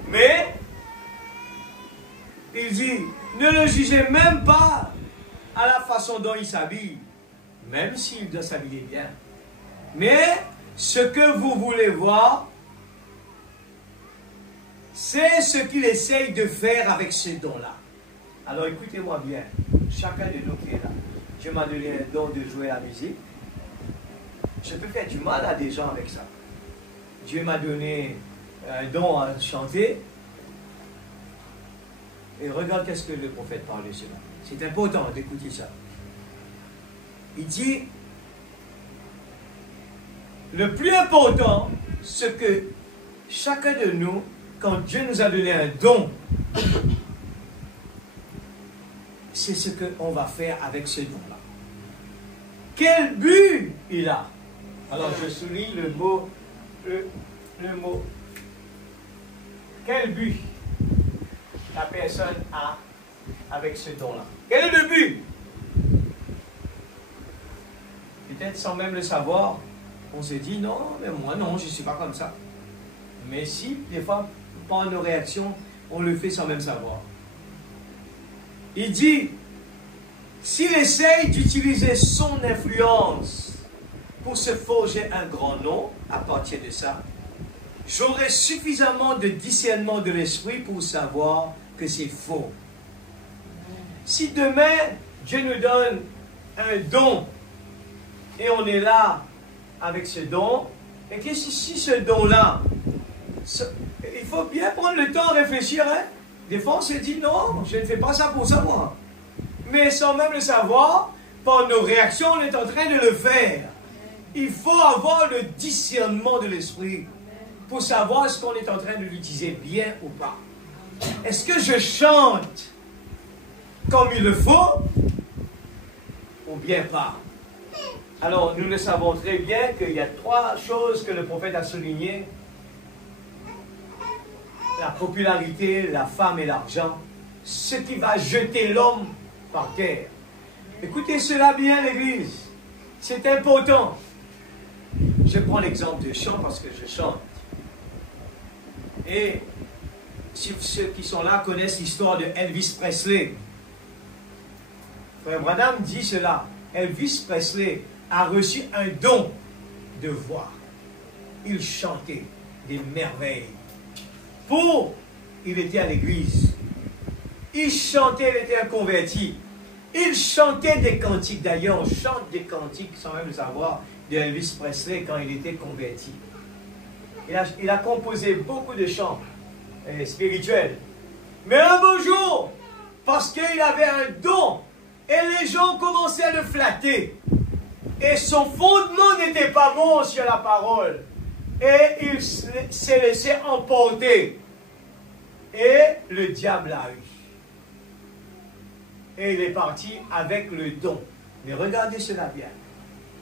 Mais, il dit, ne le jugez même pas à la façon dont il s'habille, même s'il doit s'habiller bien. Mais, ce que vous voulez voir, c'est ce qu'il essaye de faire avec ce don-là. Alors écoutez-moi bien, chacun de nous qui est là, Dieu m'a donné un don de jouer la musique. Je peux faire du mal à des gens avec ça. Dieu m'a donné un don à chanter. Et regarde qu'est-ce que le prophète parle de cela. C'est important d'écouter ça. Il dit, le plus important, c'est que chacun de nous, quand Dieu nous a donné un don, c'est ce qu'on va faire avec ce don-là. Quel but il a? Alors je souligne le mot, le mot. Quel but la personne a avec ce don-là? Quel est le but? Peut-être sans même le savoir, on se dit non, mais moi non, je ne suis pas comme ça. Mais si, des fois, par nos réactions, on le fait sans même savoir. Il dit, s'il essaye d'utiliser son influence pour se forger un grand nom à partir de ça, j'aurai suffisamment de discernement de l'esprit pour savoir que c'est faux. Si demain, Dieu nous donne un don et on est là avec ce don, et que si ce don-là, il faut bien prendre le temps de réfléchir. Hein? Des fois, on se dit non, je ne fais pas ça pour ça, moi. Mais sans même le savoir, par nos réactions, on est en train de le faire. Il faut avoir le discernement de l'esprit pour savoir est-ce qu'on est en train de l'utiliser bien ou pas. Est-ce que je chante comme il le faut ou bien pas? Alors, nous le savons très bien qu'il y a trois choses que le prophète a soulignées. La popularité, la femme et l'argent. Ce qui va jeter l'homme par terre. Écoutez cela bien, l'Église. C'est important. Je prends l'exemple de chant parce que je chante. Et si ceux qui sont là connaissent l'histoire de Elvis Presley. Frère Branham dit cela. Elvis Presley a reçu un don de voix. Il chantait des merveilles. Il était à l'église. Il chantait, il était un converti. Il chantait des cantiques. D'ailleurs, on chante des cantiques sans même le savoir de Elvis Presley quand il était converti. Il a composé beaucoup de chants spirituels. Mais un beau jour, parce qu'il avait un don, et les gens commençaient à le flatter. Et son fondement n'était pas bon sur la parole. Et il s'est laissé emporter. Et le diable a eu. Et il est parti avec le don. Mais regardez cela bien.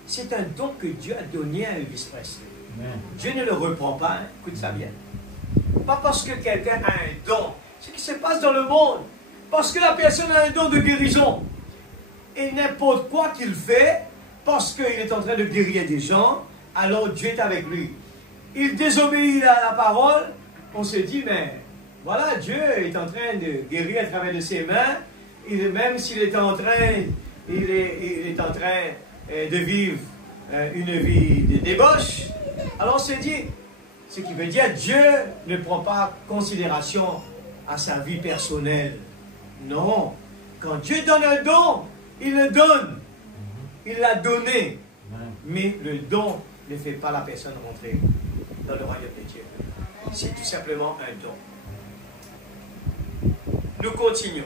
C'est un don que Dieu a donné à Elvis Presley. Dieu ne le reprend pas. Hein? Écoute ça bien. Pas parce que quelqu'un a un don. Ce qui se passe dans le monde. Parce que la personne a un don de guérison. Et n'importe quoi qu'il fait, parce qu'il est en train de guérir des gens, alors Dieu est avec lui. Il désobéit à la parole, on se dit, mais voilà, Dieu est en train de guérir à travers de ses mains, même s'il est en train, il est en train de vivre une vie de débauche, alors on se dit, ce qui veut dire Dieu ne prend pas considération à sa vie personnelle. Non, quand Dieu donne un don, il le donne. Il l'a donné. Mais le don ne fait pas la personne rentrer dans le royaume de Dieu. C'est tout simplement un don. Nous continuons.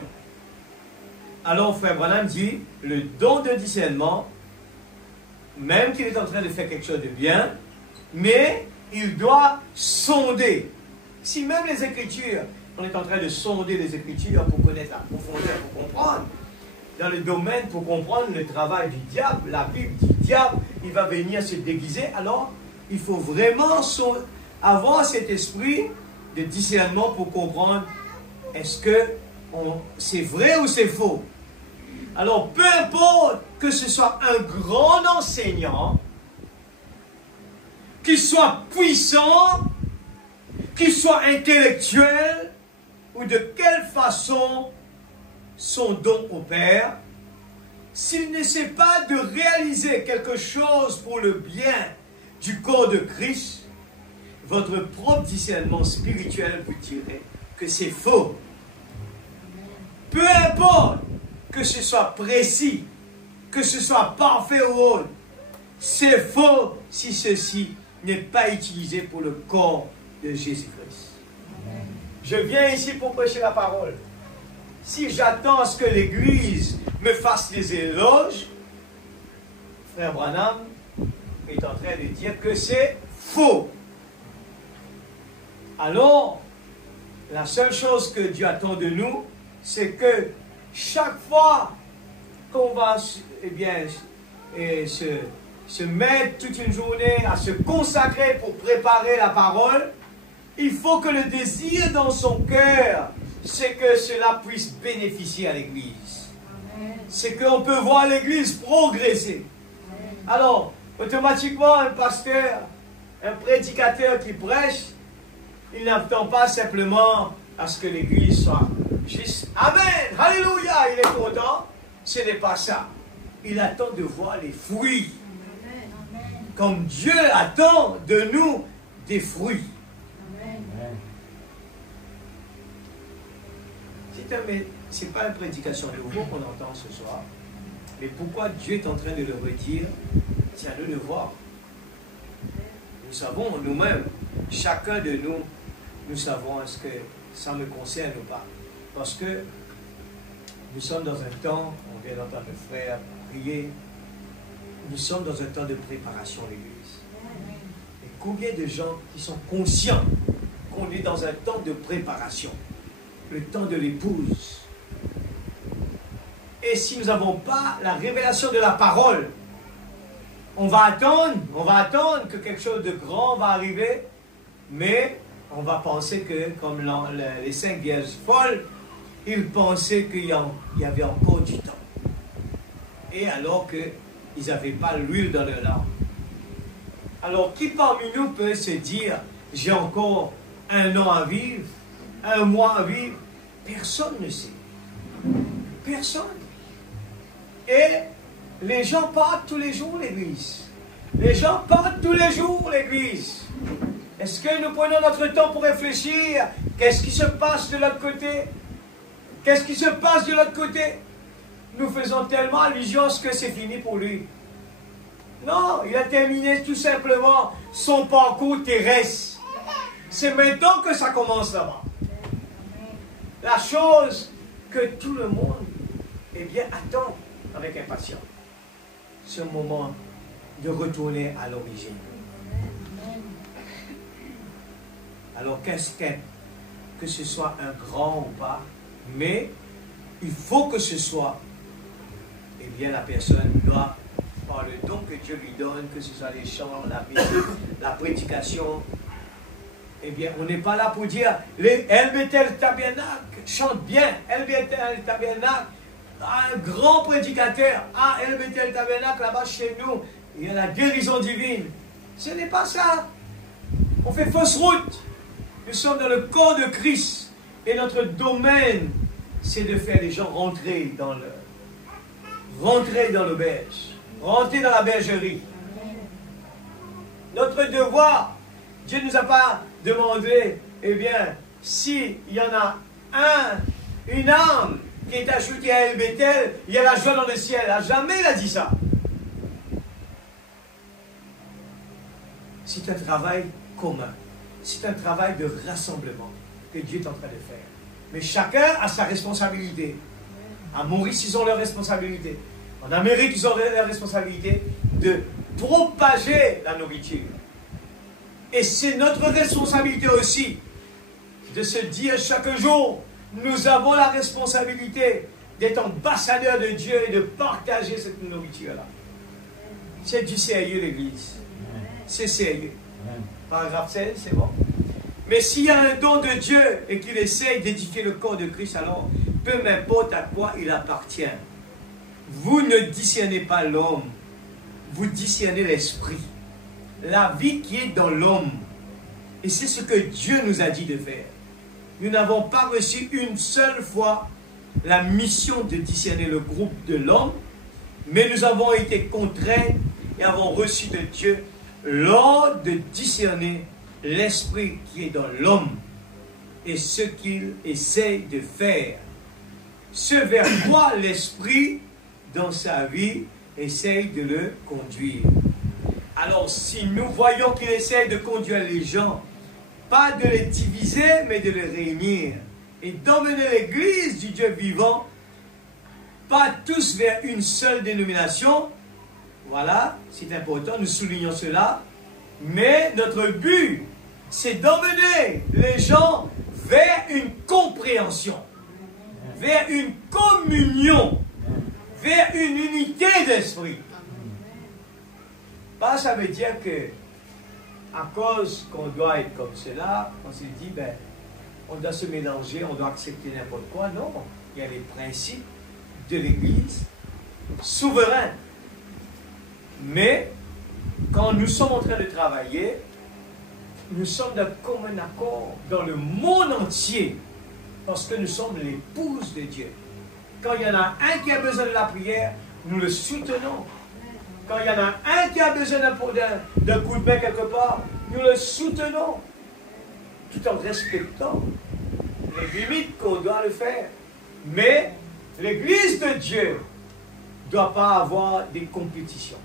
Alors, frère Branham dit, le don de discernement, même qu'il est en train de faire quelque chose de bien, mais il doit sonder. Si même les Écritures, on est en train de sonder les Écritures pour connaître la profondeur, pour comprendre, dans le domaine, pour comprendre le travail du diable, la Bible du diable, il va venir se déguiser. Alors, il faut vraiment avoir cet esprit de discernement pour comprendre est-ce que c'est vrai ou c'est faux. Alors, peu importe que ce soit un grand enseignant, qu'il soit puissant, qu'il soit intellectuel, ou de quelle façon son don opère, s'il n'essaie pas de réaliser quelque chose pour le bien du corps de Christ, votre propre discernement spirituel vous dirait que c'est faux. Peu importe que ce soit précis, que ce soit parfait ou autre, c'est faux si ceci n'est pas utilisé pour le corps de Jésus-Christ. Je viens ici pour prêcher la parole. si j'attends à ce que l'Église me fasse des éloges, Frère Branham est en train de dire que c'est faux. Alors, la seule chose que Dieu attend de nous, c'est que chaque fois qu'on va se mettre toute une journée à se consacrer pour préparer la parole, il faut que le désir dans son cœur, c'est que cela puisse bénéficier à l'Église. C'est qu'on peut voir l'Église progresser. Alors, automatiquement, un pasteur, un prédicateur qui prêche, il n'attend pas simplement à ce que l'Église soit juste « Amen, Alléluia », il est content. Ce n'est pas ça. Il attend de voir les fruits. Comme Dieu attend de nous des fruits. Ce n'est pas une prédication nouveau qu'on entend ce soir. Mais pourquoi Dieu est en train de le redire, c'est à nous de voir. Nous savons nous-mêmes, chacun de nous, nous savons est-ce que ça me concerne ou pas. Parce que nous sommes dans un temps, on vient d'entendre le frère prier, nous sommes dans un temps de préparation à l'Église. Et combien de gens qui sont conscients qu'on est dans un temps de préparation, le temps de l'épouse. Et si nous n'avons pas la révélation de la parole, on va attendre que quelque chose de grand va arriver, mais on va penser que, comme les 5 vierges folles, ils pensaient qu'il y avait encore du temps. Et alors qu'ils n'avaient pas l'huile dans leur lampe. Alors, qui parmi nous peut se dire, j'ai encore 1 an à vivre, 1 mois à vivre? Personne ne sait. Personne. Et les gens partent tous les jours l'église. Les gens partent tous les jours l'église. Est-ce que nous prenons notre temps pour réfléchir? Qu'est-ce qui se passe de l'autre côté? Qu'est-ce qui se passe de l'autre côté? Nous faisons tellement allusion à ce que c'est fini pour lui. Non, il a terminé tout simplement son parcours terrestre. C'est maintenant que ça commence là-bas. La chose que tout le monde, attend avec impatience. Ce moment de retourner à l'origine. Alors qu'est-ce que ce soit un grand ou pas, mais il faut que ce soit, la personne doit, par le don que Dieu lui donne, que ce soit les chants, la musique, la prédication, on n'est pas là pour dire, El Bethel Tabernacle chante bien, El Bethel Tabernacle, un grand prédicateur, El Bethel Tabernacle, là-bas chez nous, il y a la guérison divine. Ce n'est pas ça. On fait fausse route. Nous sommes dans le corps de Christ, et notre domaine, c'est de faire les gens rentrer dans l'auberge, rentrer dans la bergerie. Notre devoir, Dieu ne nous a pas demandé, s'il y en a une âme qui est ajoutée à El Bethel, il y a la joie dans le ciel. Jamais il a dit ça. C'est un travail commun. C'est un travail de rassemblement que Dieu est en train de faire. Mais chacun a sa responsabilité. À Maurice, ils ont leur responsabilité. En Amérique, ils ont leur responsabilité de propager la nourriture. Et c'est notre responsabilité aussi de se dire chaque jour, nous avons la responsabilité d'être ambassadeurs de Dieu et de partager cette nourriture-là. C'est du sérieux, l'Église. C'est sérieux. Paragraphe 16, c'est bon. Mais s'il y a un don de Dieu et qu'il essaye d'édifier le corps de Christ, alors peu m'importe à quoi il appartient. Vous ne discernez pas l'homme, vous discernez l'esprit. La vie qui est dans l'homme. Et c'est ce que Dieu nous a dit de faire. Nous n'avons pas reçu une seule fois la mission de discerner le groupe de l'homme, mais nous avons été contraints et avons reçu de Dieu l'ordre de discerner l'esprit qui est dans l'homme et ce qu'il essaie de faire. Ce vers quoi l'esprit dans sa vie essaye de le conduire. Alors si nous voyons qu'il essaie de conduire les gens, pas de les diviser mais de les réunir, et d'emmener l'Église du Dieu vivant, pas tous vers une seule dénomination. Voilà, c'est important, nous soulignons cela. Mais notre but, c'est d'emmener les gens vers une compréhension, vers une communion, vers une unité d'esprit. Pas ça veut dire que, à cause qu'on doit être comme cela, on s'est dit, ben, on doit se mélanger, on doit accepter n'importe quoi. Non, il y a les principes de l'Église souveraine. Mais, quand nous sommes en train de travailler, nous sommes d'un commun accord dans le monde entier, parce que nous sommes l'épouse de Dieu. Quand il y en a un qui a besoin de la prière, nous le soutenons. Quand il y en a un qui a besoin d'un coup de main quelque part, nous le soutenons, tout en respectant les limites qu'on doit le faire. Mais l'Église de Dieu ne doit pas avoir des compétitions.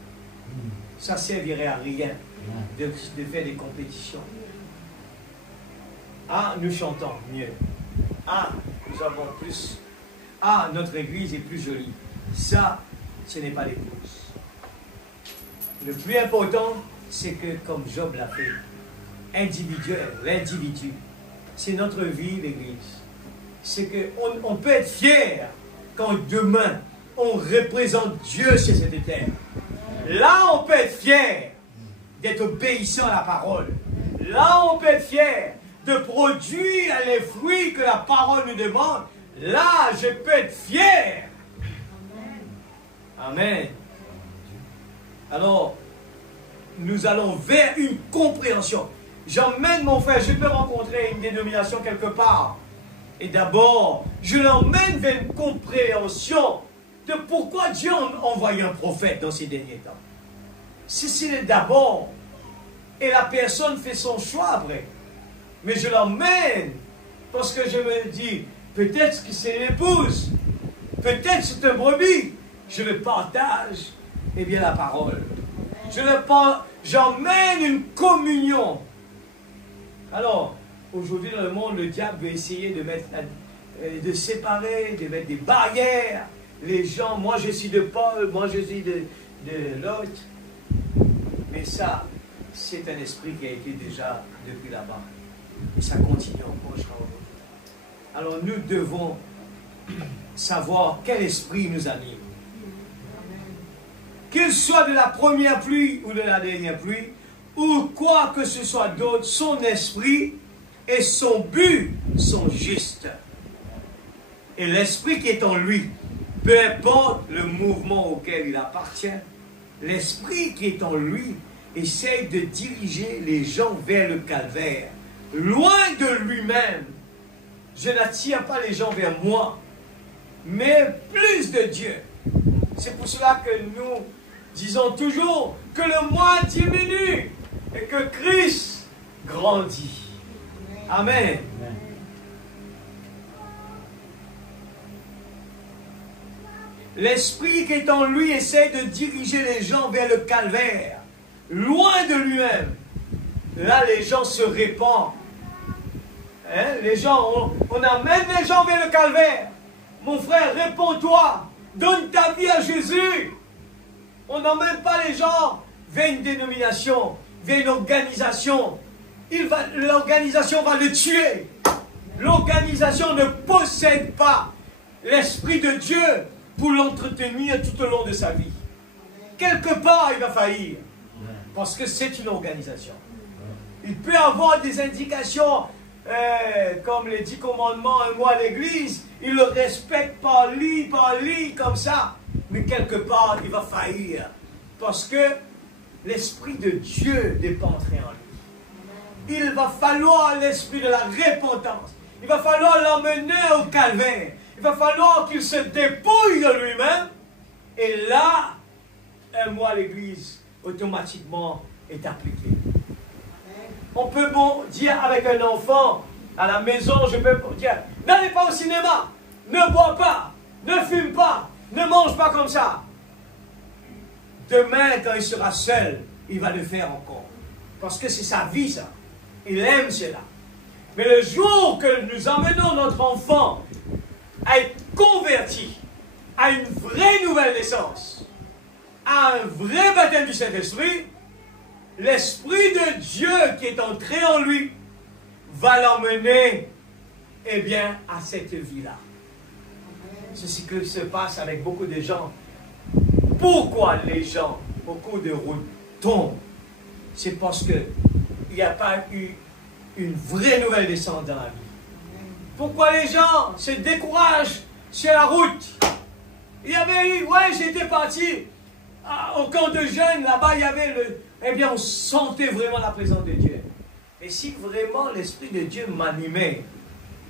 Ça ne servirait à rien de faire des compétitions. Ah, nous chantons mieux. Ah, nous avons plus. Ah, notre église est plus jolie. Ça, ce n'est pas l'épouse. Le plus important, c'est que, comme Job l'a fait, individuel, l'individu, c'est notre vie, l'église. C'est qu'on peut être fier quand demain, on représente Dieu sur cette terre. Là, on peut être fier d'être obéissant à la parole. Là, on peut être fier de produire les fruits que la parole nous demande. Là, je peux être fier. Amen. Alors, nous allons vers une compréhension. J'emmène mon frère, je peux rencontrer une dénomination quelque part. Et d'abord, je l'emmène vers une compréhension de pourquoi Dieu a envoyé un prophète dans ces derniers temps. C'est d'abord. Et la personne fait son choix après. Mais je l'emmène parce que je me dis, peut-être que c'est l'épouse, peut-être c'est un brebis. Je le partage, eh bien la parole. J'emmène une communion. Alors, aujourd'hui dans le monde, le diable veut essayer de séparer, de mettre des barrières. Les gens, moi je suis de Paul, moi je suis de l'autre. Mais ça, c'est un esprit qui a été déjà depuis là-bas. Et ça continue encore jusqu'à aujourd'hui. Alors nous devons savoir quel esprit nous anime. Qu'il soit de la première pluie ou de la dernière pluie, ou quoi que ce soit d'autre, son esprit et son but sont justes. Et l'esprit qui est en lui, peu importe le mouvement auquel il appartient, l'esprit qui est en lui essaye de diriger les gens vers le calvaire. Loin de lui-même, je n'attire pas les gens vers moi, mais plus de Dieu. C'est pour cela que nous disons toujours que le moi diminue et que Christ grandit. Amen. L'esprit qui est en lui essaie de diriger les gens vers le calvaire, loin de lui-même. Là, les gens se répandent. Hein? Les gens, on amène les gens vers le calvaire. Mon frère, réponds-toi. Donne ta vie à Jésus. On n'emmène pas les gens vers une dénomination, vers une organisation. L'organisation va le tuer. L'organisation ne possède pas l'Esprit de Dieu pour l'entretenir tout au long de sa vie. Quelque part, il va faillir. Parce que c'est une organisation. Il peut avoir des indications, comme les 10 commandements, un mot à l'église, il le respecte par lit, comme ça. Mais quelque part, il va faillir. Parce que l'Esprit de Dieu n'est pas entré en lui. Il va falloir l'esprit de la repentance. Il va falloir l'emmener au calvaire. Il va falloir qu'il se dépouille de lui-même. Et là, un mot à l'église, automatiquement, est appliqué. On peut dire avec un enfant, à la maison, je peux dire, n'allez pas au cinéma, ne bois pas, ne fume pas, ne mange pas comme ça. Demain, quand il sera seul, il va le faire encore. Parce que c'est sa vie, ça. Il aime cela. Mais le jour que nous emmenons notre enfant à être converti à une vraie nouvelle naissance, à un vrai baptême du Saint-Esprit, l'Esprit de Dieu qui est entré en lui va l'emmener, eh bien, à cette vie-là. C'est ce qui se passe avec beaucoup de gens. Pourquoi les gens, au cours de route, tombent? C'est parce qu'il n'y a pas eu une vraie nouvelle naissance dans la vie. Pourquoi les gens se découragent sur la route? Il y avait eu, ouais, j'étais parti au camp de jeunes, là-bas, il y avait eh bien, on sentait vraiment la présence de Dieu. Et si vraiment l'Esprit de Dieu m'animait,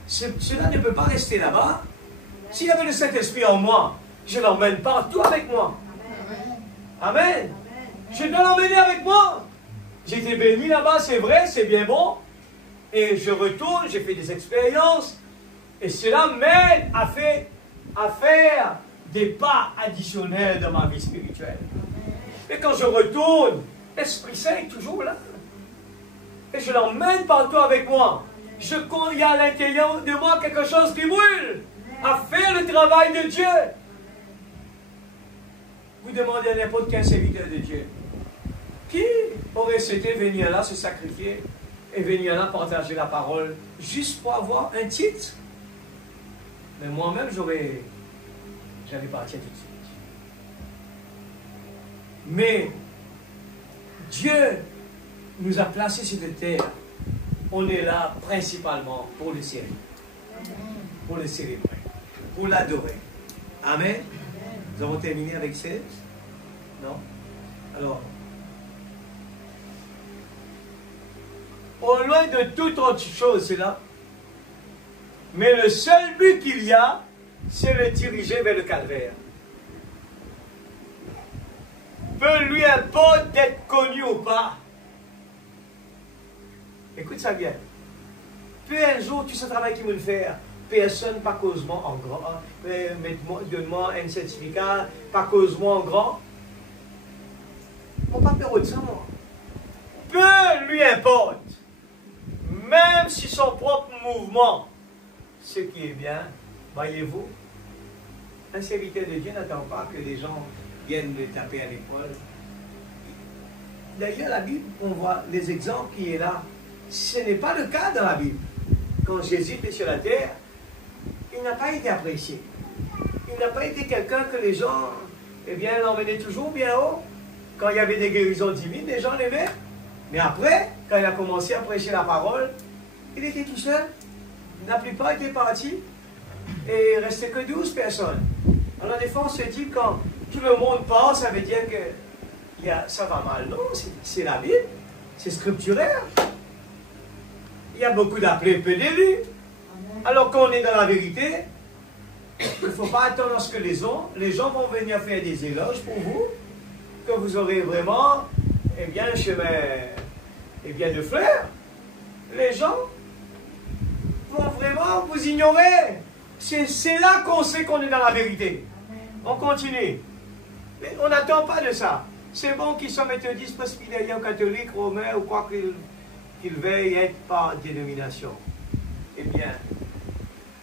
cela ne peut pas rester là-bas. S'il y avait le Saint-Esprit en moi, je l'emmène partout avec moi. Amen. Je dois l'emmener avec moi. J'ai été béni là-bas, c'est vrai, c'est bien bon. Et je retourne, j'ai fait des expériences. Et cela m'aide à faire des pas additionnels dans ma vie spirituelle. Et quand je retourne, l'Esprit Saint est toujours là. Et je l'emmène partout avec moi. Il y a à l'intérieur de moi quelque chose qui brûle à faire le travail de Dieu. Vous demandez à n'importe quel serviteur de Dieu, qui aurait souhaité venir là se sacrifier et venir là partager la parole juste pour avoir un titre? Mais moi-même, j'allais partir tout de suite. Mais Dieu nous a placés sur cette terre. On est là principalement pour le servir, pour le célébrer, pour l'adorer. Amen. Nous avons terminé avec 16? Non? Alors, au loin de toute autre chose, c'est là. Mais le seul but qu'il y a, c'est le diriger vers le calvaire. Peu lui importe d'être connu ou pas. Écoute ça bien. Peu un jour, tu sais le travail qu'il veut faire. Personne, pas causement en grand. Donne-moi un certificat, pas causement en grand. Mon pas peur de ça, moi. Peu lui importe. Même si son propre mouvement, ce qui est bien, voyez-vous, un serviteur de Dieu n'attend pas que les gens viennent le taper à l'épaule. D'ailleurs, la Bible, on voit les exemples qui est là. Ce n'est pas le cas dans la Bible. Quand Jésus était sur la terre, il n'a pas été apprécié. Il n'a pas été quelqu'un que les gens, eh bien, l'emmenaient toujours bien haut. Quand il y avait des guérisons divines, les gens l'aimaient. Mais après, quand il a commencé à prêcher la parole, il était tout seul. La plupart étaient partis. Et il ne restait que 12 personnes. Alors des fois, on se dit, quand tout le monde parle, ça veut dire que ça va mal. Non, c'est la Bible. C'est scripturaire. Il y a beaucoup d'appelés, peu d'élus. Alors qu'on est dans la vérité, il ne faut pas attendre à ce que les gens vont venir faire des éloges pour vous, que vous aurez vraiment, eh bien, un chemin, eh bien, de fleurs. Les gens vont vraiment vous ignorer. C'est là qu'on sait qu'on est dans la vérité. On continue. Mais on n'attend pas de ça. C'est bon qu'ils soient méthodistes, presbytériens, catholiques, romains ou quoi qu'ils veuillent être par dénomination. Eh bien,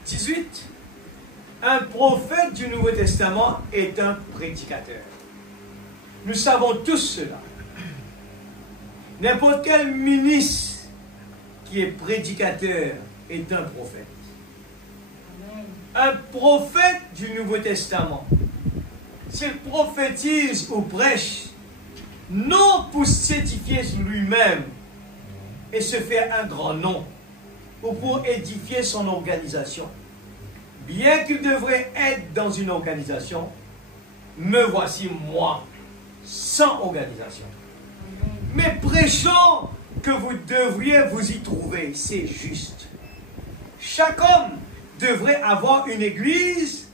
18. Un prophète du Nouveau Testament est un prédicateur. Nous savons tous cela. N'importe quel ministre qui est prédicateur est un prophète. Un prophète du Nouveau Testament, s'il prophétise ou prêche, non pour s'édifier sur lui-même et se faire un grand nom, ou pour édifier son organisation. Bien qu'il devrait être dans une organisation, me voici moi, sans organisation. Mais prêchons que vous devriez vous y trouver, c'est juste. Chaque homme devrait avoir une église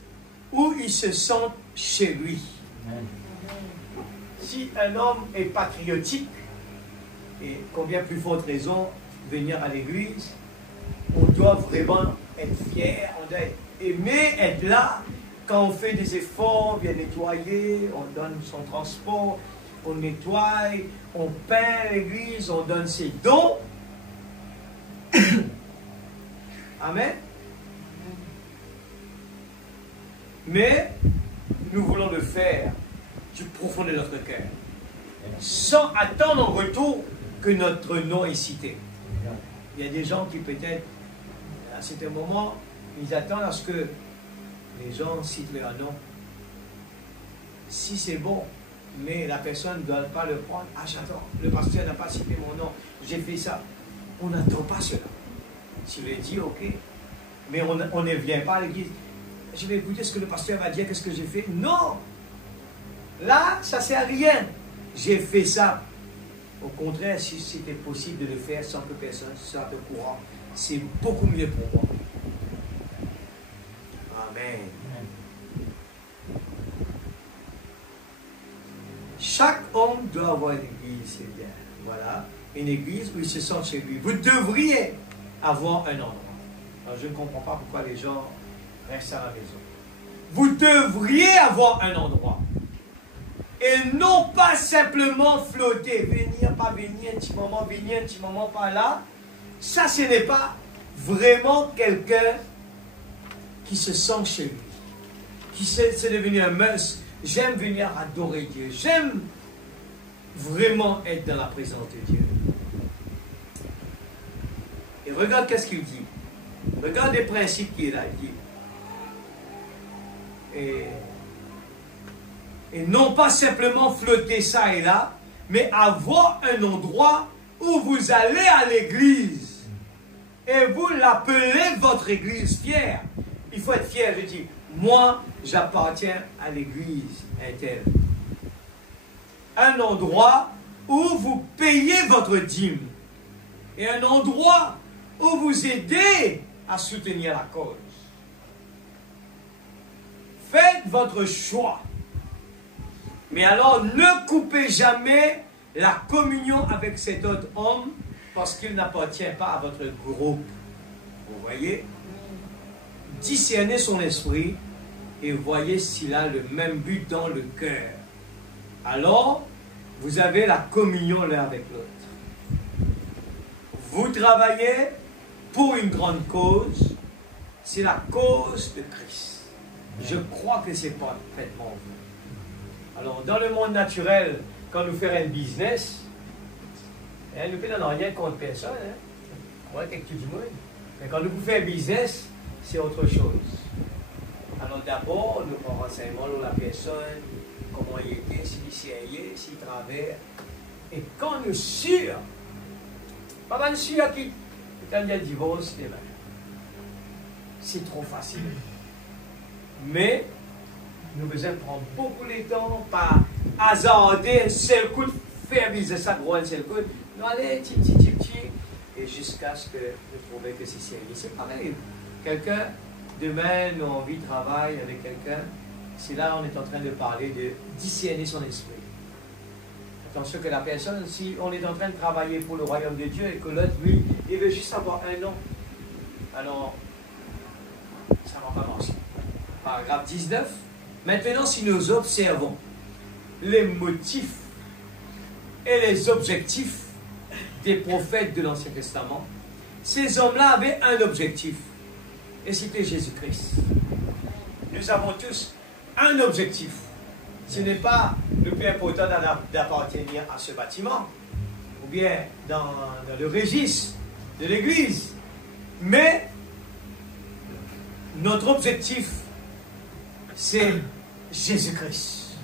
où il se sent chez lui. Amen. Si un homme est patriotique, et combien plus forte raison venir à l'église, on doit vraiment être fier, on doit aimer être là. Quand on fait des efforts, on vient nettoyer, on donne son transport, on nettoie, on peint l'église, on donne ses dons. Amen. Mais nous voulons le faire du profond de notre cœur, sans attendre en retour que notre nom est cité. Il y a des gens qui peut-être, à certains moments, ils attendent à ce que les gens citent leur nom. Si c'est bon, mais la personne ne doit pas le prendre. Ah, j'attends, le pasteur n'a pas cité mon nom, j'ai fait ça. On n'attend pas cela. Si vous le dit, ok. Mais on ne vient pas à l'église. Je vais écouter ce que le pasteur va dire, qu'est-ce que j'ai fait. Non! Là, ça ne sert à rien. J'ai fait ça. Au contraire, si c'était possible de le faire sans que personne soit au courant, c'est beaucoup mieux pour moi. Amen. Chaque homme doit avoir une église, c'est bien. Voilà. Une église où il se sent chez lui. Vous devriez avoir un endroit. Alors, je ne comprends pas pourquoi les gens restent à la maison. Vous devriez avoir un endroit. Et non pas simplement flotter. Venir, pas venir, un petit moment pas là. Ça, ce n'est pas vraiment quelqu'un qui se sent chez lui. Qui c'est devenu un must. J'aime venir adorer Dieu. J'aime vraiment être dans la présence de Dieu. Et regarde qu'est-ce qu'il dit. Regarde les principes qu'il a dit. Et non pas simplement flotter ça et là, mais avoir un endroit où vous allez à l'église. Et vous l'appelez votre église fière. Il faut être fier, je dis. Moi, j'appartiens à l'église interne. Un endroit où vous payez votre dîme. Et un endroit où vous aidez à soutenir la cause. Faites votre choix. Mais alors, ne coupez jamais la communion avec cet autre homme parce qu'il n'appartient pas à votre groupe. Vous voyez? Discernez son esprit et voyez s'il a le même but dans le cœur. Alors, vous avez la communion l'un avec l'autre. Vous travaillez pour une grande cause, c'est la cause de Christ. Je crois que c'est parfaitement vous. Alors, dans le monde naturel, quand nous faisons un business, nous ne faisons rien contre personne. Moi, quelque chose du monde. Mais quand nous faisons un business, c'est autre chose. Alors d'abord, nous prenons renseignement sur la personne, comment il était, s'il sérieux, s'il travaille. Et quand nous sûrs, pas mal sûr qui, quand il y a le divorce, c'est trop facile. Mais nous devons prendre beaucoup de temps, pas hasarder un seul coup de faire business ça gros un seul coup. Nous allons petit, et jusqu'à ce que nous trouvions que c'est sérieux. C'est pareil. Quelqu'un, demain, nous avons envie de travailler avec quelqu'un. C'est là on est en train de parler de discerner son esprit. Attention que la personne, si on est en train de travailler pour le royaume de Dieu et que l'autre, lui, il veut juste avoir un nom, alors, ça ne va pas marcher. Paragraphe 19. Maintenant, si nous observons les motifs et les objectifs des prophètes de l'Ancien Testament, ces hommes-là avaient un objectif. Et c'était Jésus-Christ. Nous avons tous un objectif. Ce n'est pas le plus important d'appartenir à ce bâtiment, ou bien dans le registre de l'Église. Mais notre objectif, c'est Jésus-Christ.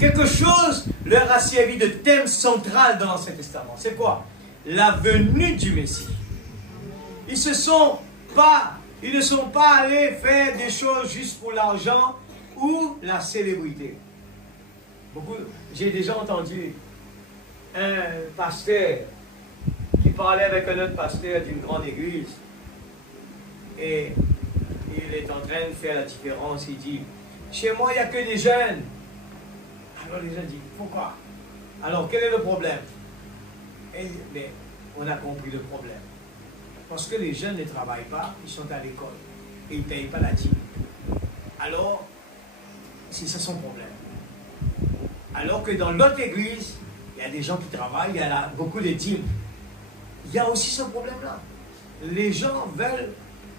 Quelque chose leur a servi de thème central dans l'Ancien Testament. C'est quoi? La venue du Messie. Ils ne sont pas allés faire des choses juste pour l'argent ou la célébrité. J'ai déjà entendu un pasteur qui parlait avec un autre pasteur d'une grande église et il est en train de faire la différence. Il dit, chez moi, il n'y a que des jeunes. Alors les jeunes disent, pourquoi? Alors, quel est le problème? Mais on a compris le problème. Parce que les jeunes ne travaillent pas, ils sont à l'école et ils ne payent pas la dîme. Alors, c'est ça son problème. Alors que dans l'autre église, il y a des gens qui travaillent, il y a beaucoup de dîmes. Il y a aussi ce problème-là. les gens veulent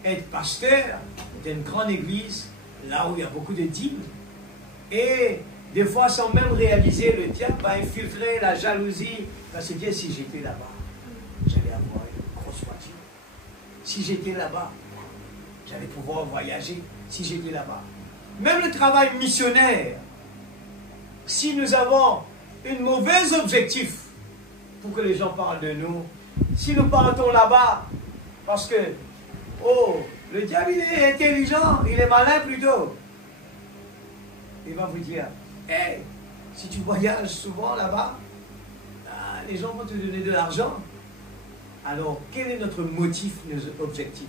être pasteurs d'une grande église, là où il y a beaucoup de dîmes. Et des fois, sans même réaliser, le diable va infiltrer la jalousie. Parce que Dieu, si j'étais là-bas, j'allais avoir une grosse voiture. Si j'étais là-bas, j'allais pouvoir voyager. Si j'étais là-bas. Même le travail missionnaire, si nous avons un mauvais objectif pour que les gens parlent de nous, si nous partons là-bas, parce que, oh, le diable, il est intelligent, il est malin plutôt. Il va vous dire, hey, si tu voyages souvent là-bas, les gens vont te donner de l'argent. Alors, quel est notre motif, nos objectifs?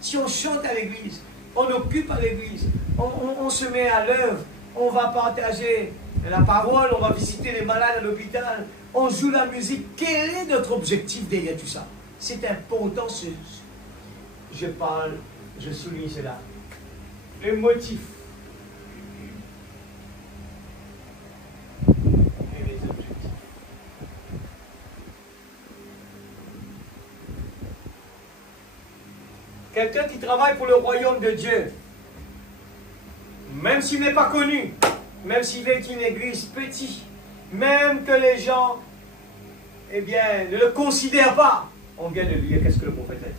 Si on chante à l'église, on occupe à l'église, on se met à l'œuvre, on va partager la parole, on va visiter les malades à l'hôpital, on joue la musique. Quel est notre objectif derrière tout ça? C'est important, je parle, je souligne cela. Le motif. Et les objectifs. Quelqu'un qui travaille pour le royaume de Dieu, même s'il n'est pas connu, même s'il est une église petite, même que les gens, eh bien, ne le considèrent pas, on vient de lire qu'est-ce que le prophète a dit.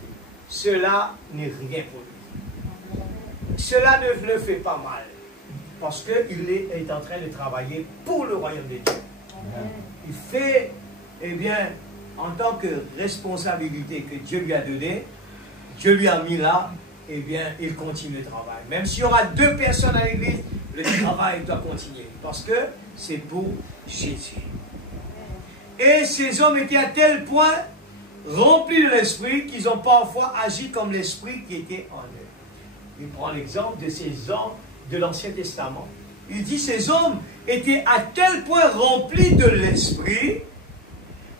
Cela n'est rien pour lui. Cela ne le fait pas mal, parce qu'il est en train de travailler pour le royaume de Dieu. Il fait, eh bien, en tant que responsabilité que Dieu lui a donnée, Dieu lui a mis là, eh bien, il continue le travail. Même s'il y aura 2 personnes à l'église, le travail doit continuer. Parce que c'est pour Jésus. Et ces hommes étaient à tel point remplis de l'esprit qu'ils ont parfois agi comme l'esprit qui était en eux. Il prend l'exemple de ces hommes de l'Ancien Testament. Il dit ces hommes étaient à tel point remplis de l'esprit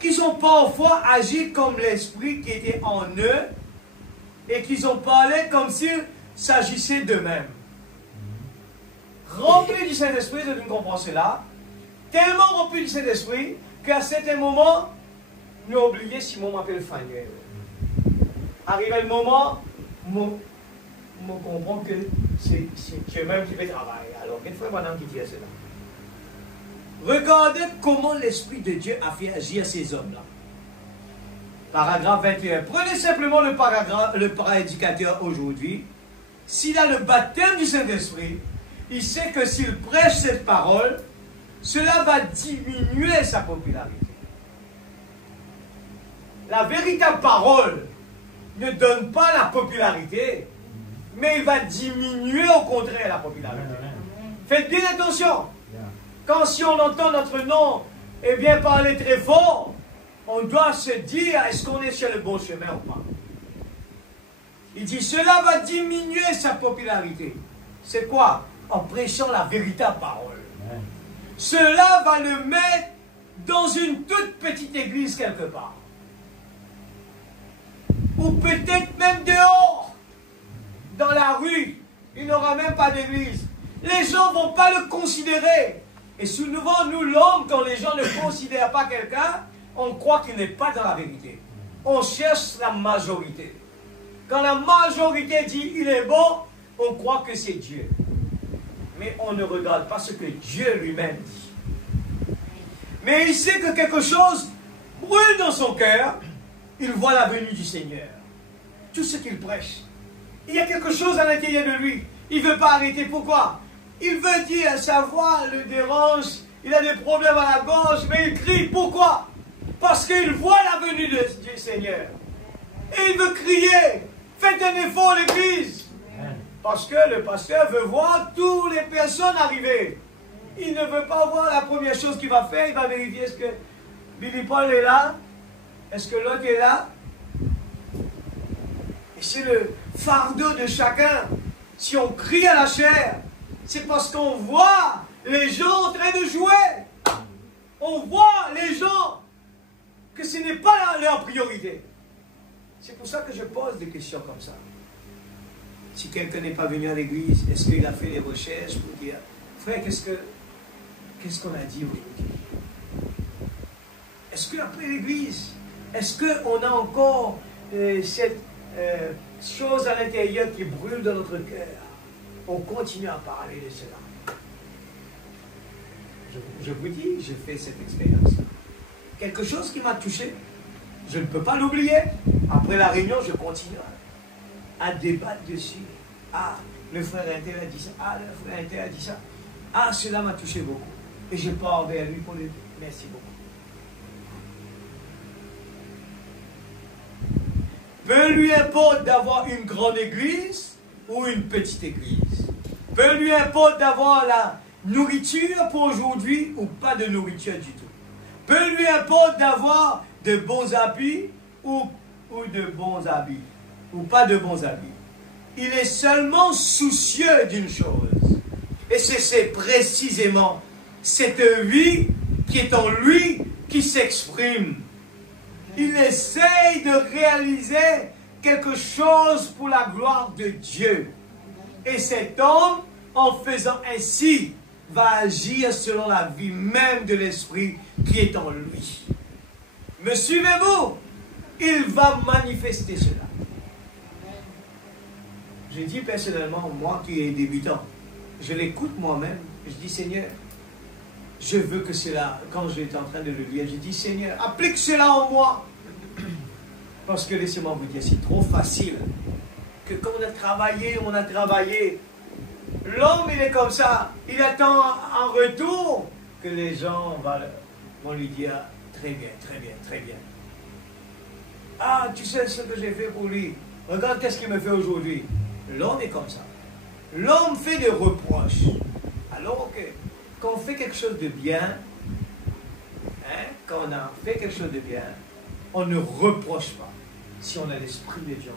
qu'ils ont parfois agi comme l'esprit qui était en eux et qu'ils ont parlé comme s'il s'agissait d'eux-mêmes. Remplis du Saint-Esprit, je comprends cela, tellement remplis du Saint-Esprit qu'à certains moments, nous oublions si mon m'appelle Fanny. Arrive le moment, on comprend que c'est Dieu même qui fait travailler. Alors, une fois, madame qui dit cela. Regardez comment l'Esprit de Dieu a fait agir ces hommes-là. Paragraphe 21. Prenez simplement le prédicateur aujourd'hui. S'il a le baptême du Saint-Esprit, il sait que s'il prêche cette parole, cela va diminuer sa popularité. La véritable parole ne donne pas la popularité, mais il va diminuer au contraire la popularité. Faites bien attention. Quand si on entend notre nom, eh bien parler très fort, on doit se dire, est-ce qu'on est sur le bon chemin ou pas? Il dit, cela va diminuer sa popularité. C'est quoi? En prêchant la véritable parole. Cela va le mettre dans une toute petite église quelque part. Ou peut-être même dehors, dans la rue, il n'aura même pas d'église. Les gens ne vont pas le considérer. Et souvent, nous, l'homme, quand les gens ne considèrent pas quelqu'un, on croit qu'il n'est pas dans la vérité. On cherche la majorité. Quand la majorité dit il est bon, on croit que c'est Dieu. Mais on ne regarde pas ce que Dieu lui-même dit. Mais il sait que quelque chose brûle dans son cœur. Il voit la venue du Seigneur. Tout ce qu'il prêche. Il y a quelque chose à l'intérieur de lui. Il ne veut pas arrêter. Pourquoi? Il veut dire, sa voix le dérange. Il a des problèmes à la gorge, mais il crie. Pourquoi? Parce qu'il voit la venue du Seigneur. Et il veut crier. Faites un effort, l'église. Parce que le pasteur veut voir toutes les personnes arriver. Il ne veut pas voir la première chose qu'il va faire. Il va vérifier est-ce que Billy Paul est là. Est-ce que l'autre est là? Et c'est le fardeau de chacun. Si on crie à la chair, c'est parce qu'on voit les gens en train de jouer. On voit les gens que ce n'est pas leur priorité. C'est pour ça que je pose des questions comme ça. Si quelqu'un n'est pas venu à l'église, est-ce qu'il a fait des recherches pour dire, frère, qu'est-ce qu'on a dit aujourd'hui? Est-ce qu'après l'église, est-ce qu'on a encore cette choses à l'intérieur qui brûlent dans notre cœur, on continue à parler de cela. Je vous dis, j'ai fait cette expérience. Quelque chose qui m'a touché, je ne peux pas l'oublier. Après la réunion, je continue à débattre dessus. Ah, le frère Inter a dit ça. Ah, le frère Inter a dit ça. Ah, cela m'a touché beaucoup. Et je pars vers lui pour le dire. Merci beaucoup. Peu lui importe d'avoir une grande église ou une petite église. Peu lui importe d'avoir la nourriture pour aujourd'hui ou pas de nourriture du tout. Peu lui importe d'avoir de bons habits ou de bons habits ou pas de bons habits. Il est seulement soucieux d'une chose. Et c'est précisément cette vie qui est en lui qui s'exprime. Il essaye de réaliser quelque chose pour la gloire de Dieu. Et cet homme, en faisant ainsi, va agir selon la vie même de l'Esprit qui est en lui. Me suivez-vous? Il va manifester cela. Je dis personnellement, moi qui est débutant, je l'écoute moi-même, je dis Seigneur, je veux que cela, quand j'étais en train de le lire, je dis Seigneur, applique cela en moi. Parce que laissez-moi vous dire, c'est trop facile. Que quand on a travaillé, l'homme il est comme ça, il attend en retour que les gens vont lui dire très bien, très bien, très bien. Ah, tu sais ce que j'ai fait pour lui, regarde qu'est-ce qu'il me fait aujourd'hui. L'homme est comme ça. L'homme fait des reproches. Alors que quand on fait quelque chose de bien, quand on a fait quelque chose de bien, on ne reproche pas si on a l'Esprit de Dieu.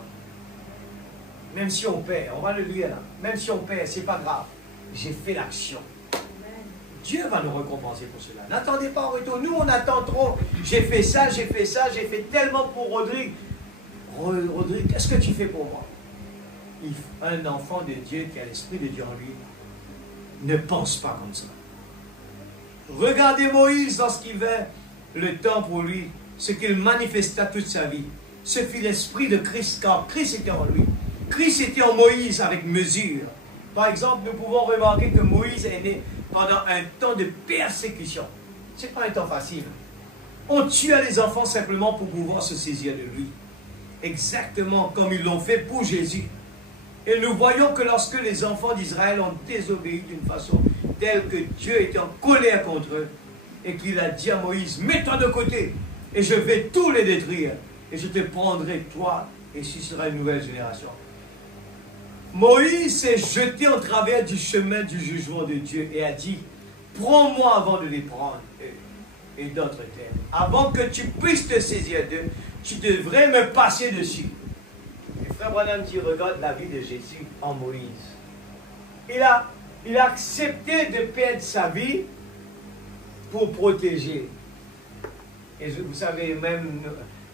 Même si on perd, on va le lire là, même si on perd, c'est pas grave. J'ai fait l'action. Dieu va nous récompenser pour cela. N'attendez pas en retour. Nous, on attend trop. J'ai fait ça, j'ai fait ça, j'ai fait tellement pour Rodrigue. Rodrigue, qu'est-ce que tu fais pour moi? Un enfant de Dieu qui a l'Esprit de Dieu en lui ne pense pas comme ça. Regardez Moïse lorsqu'il vint le temps pour lui, ce qu'il manifesta toute sa vie. Ce fut l'Esprit de Christ, car Christ était en lui. Christ était en Moïse avec mesure. Par exemple, nous pouvons remarquer que Moïse est né pendant un temps de persécution. Ce n'est pas un temps facile. On tuait les enfants simplement pour pouvoir se saisir de lui. Exactement comme ils l'ont fait pour Jésus. Et nous voyons que lorsque les enfants d'Israël ont désobéi d'une façon telle que Dieu était en colère contre eux, et qu'il a dit à Moïse, mets-toi de côté, et je vais tous les détruire, et je te prendrai toi, et ce sera une nouvelle génération. Moïse s'est jeté en travers du chemin du jugement de Dieu, et a dit, prends-moi avant de les prendre, et d'autres termes. Avant que tu puisses te saisir d'eux, tu devrais me passer dessus. Et frère Branham dit, regarde la vie de Jésus en Moïse. Il a accepté de perdre sa vie pour protéger. Et vous savez, même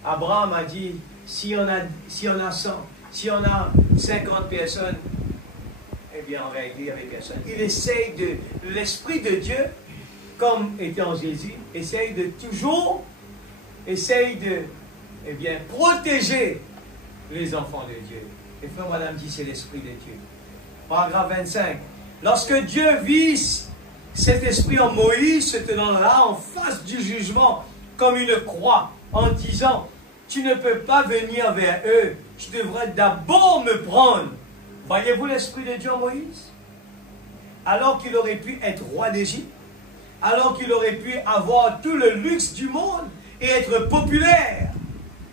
Abraham a dit, si on a 100, si on a 50 personnes, eh bien en réalité, il n'y avait personne. Il essaye l'Esprit de Dieu, comme étant Jésus, essaye de protéger les enfants de Dieu. Et frère Madame dit, c'est l'Esprit de Dieu. Paragraphe 25. Lorsque Dieu vit cet esprit en Moïse, se tenant là en face du jugement, comme une croix, en disant, tu ne peux pas venir vers eux, tu devrais d'abord me prendre. Voyez-vous l'Esprit de Dieu en Moïse? Alors qu'il aurait pu être roi d'Égypte, alors qu'il aurait pu avoir tout le luxe du monde et être populaire,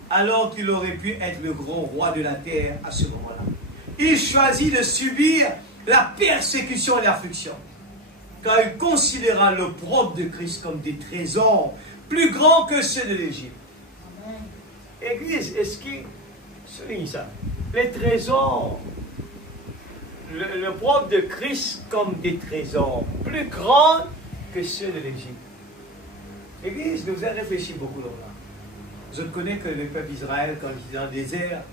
alors qu'il aurait pu être le grand roi de la terre à ce moment-là. Il choisit de subir la persécution et l'affliction, car il considéra l'opprobre de Christ comme des trésors plus grands que ceux de l'Égypte. Église, est-ce qu'il souligne ça? Les trésors, l'opprobre de Christ comme des trésors plus grands que ceux de l'Égypte. Église, nous avons réfléchi beaucoup là. Je connais que le peuple d'Israël, quand il est dans le désert,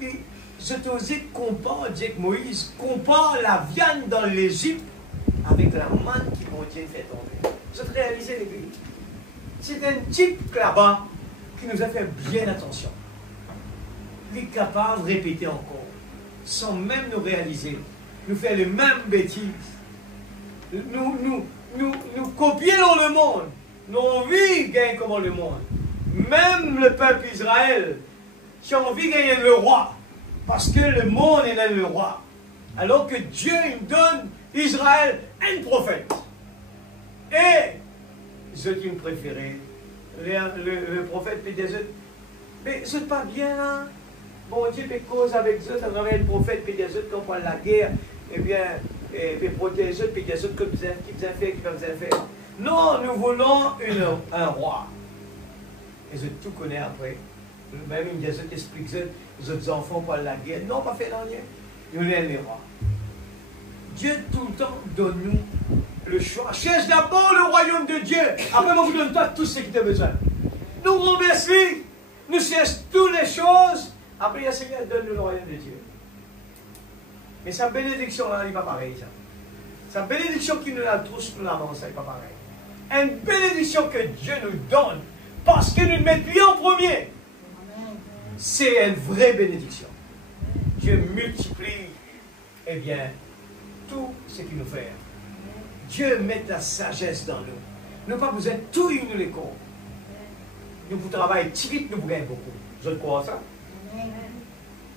je t'osais comparer, Dieu Moïse, compare la viande dans l'Égypte avec la manne qui mon Dieu fait tomber. Vous avez réalisé l'église? C'est un type là-bas qui nous a fait bien attention. est capable de répéter encore, sans même nous réaliser, nous faire les mêmes bêtises. Nous copier dans le monde. Nos vies gagnent comme le monde. Même le peuple Israël, qui a envie de gagner le roi, parce que le monde est dans le roi. Alors que Dieu il donne Israël un prophète. Et ceux qui me préféraient, le prophète peut dire, mais c'est pas bien, hein? Bon Dieu peut cause avec eux, ça devrait être prophète, peut dire, qu'on prend la guerre, et bien, et protéger eux, peut dire, qui vous a fait. Non, nous voulons un roi. Et je tout connais après. Même il dit, je t'explique, les autres enfants pour la guerre. Non, pas fait rien. Nous sommes les rois. Dieu tout le temps donne-nous le choix. Cherche d'abord le royaume de Dieu. Après, moi, vous donne toi tout ce que tu as besoin. Nous remercions. Nous cherchons toutes les choses. Après, le Seigneur donne-nous le royaume de Dieu. Mais sa bénédiction, là, n'est pas pareil. Sa bénédiction qui nous la tous, nous l'avons, ça n'est pas pareil. Une bénédiction que Dieu nous donne parce que nous le mettons lui en premier. C'est une vraie bénédiction. Dieu multiplie, eh bien, tout ce qu'il nous fait. Dieu met la sagesse dans nous. Nous n'avons pas besoin de tout nous les corps. Nous pouvons travailler vite, nous pouvons gagner beaucoup. Je crois ça.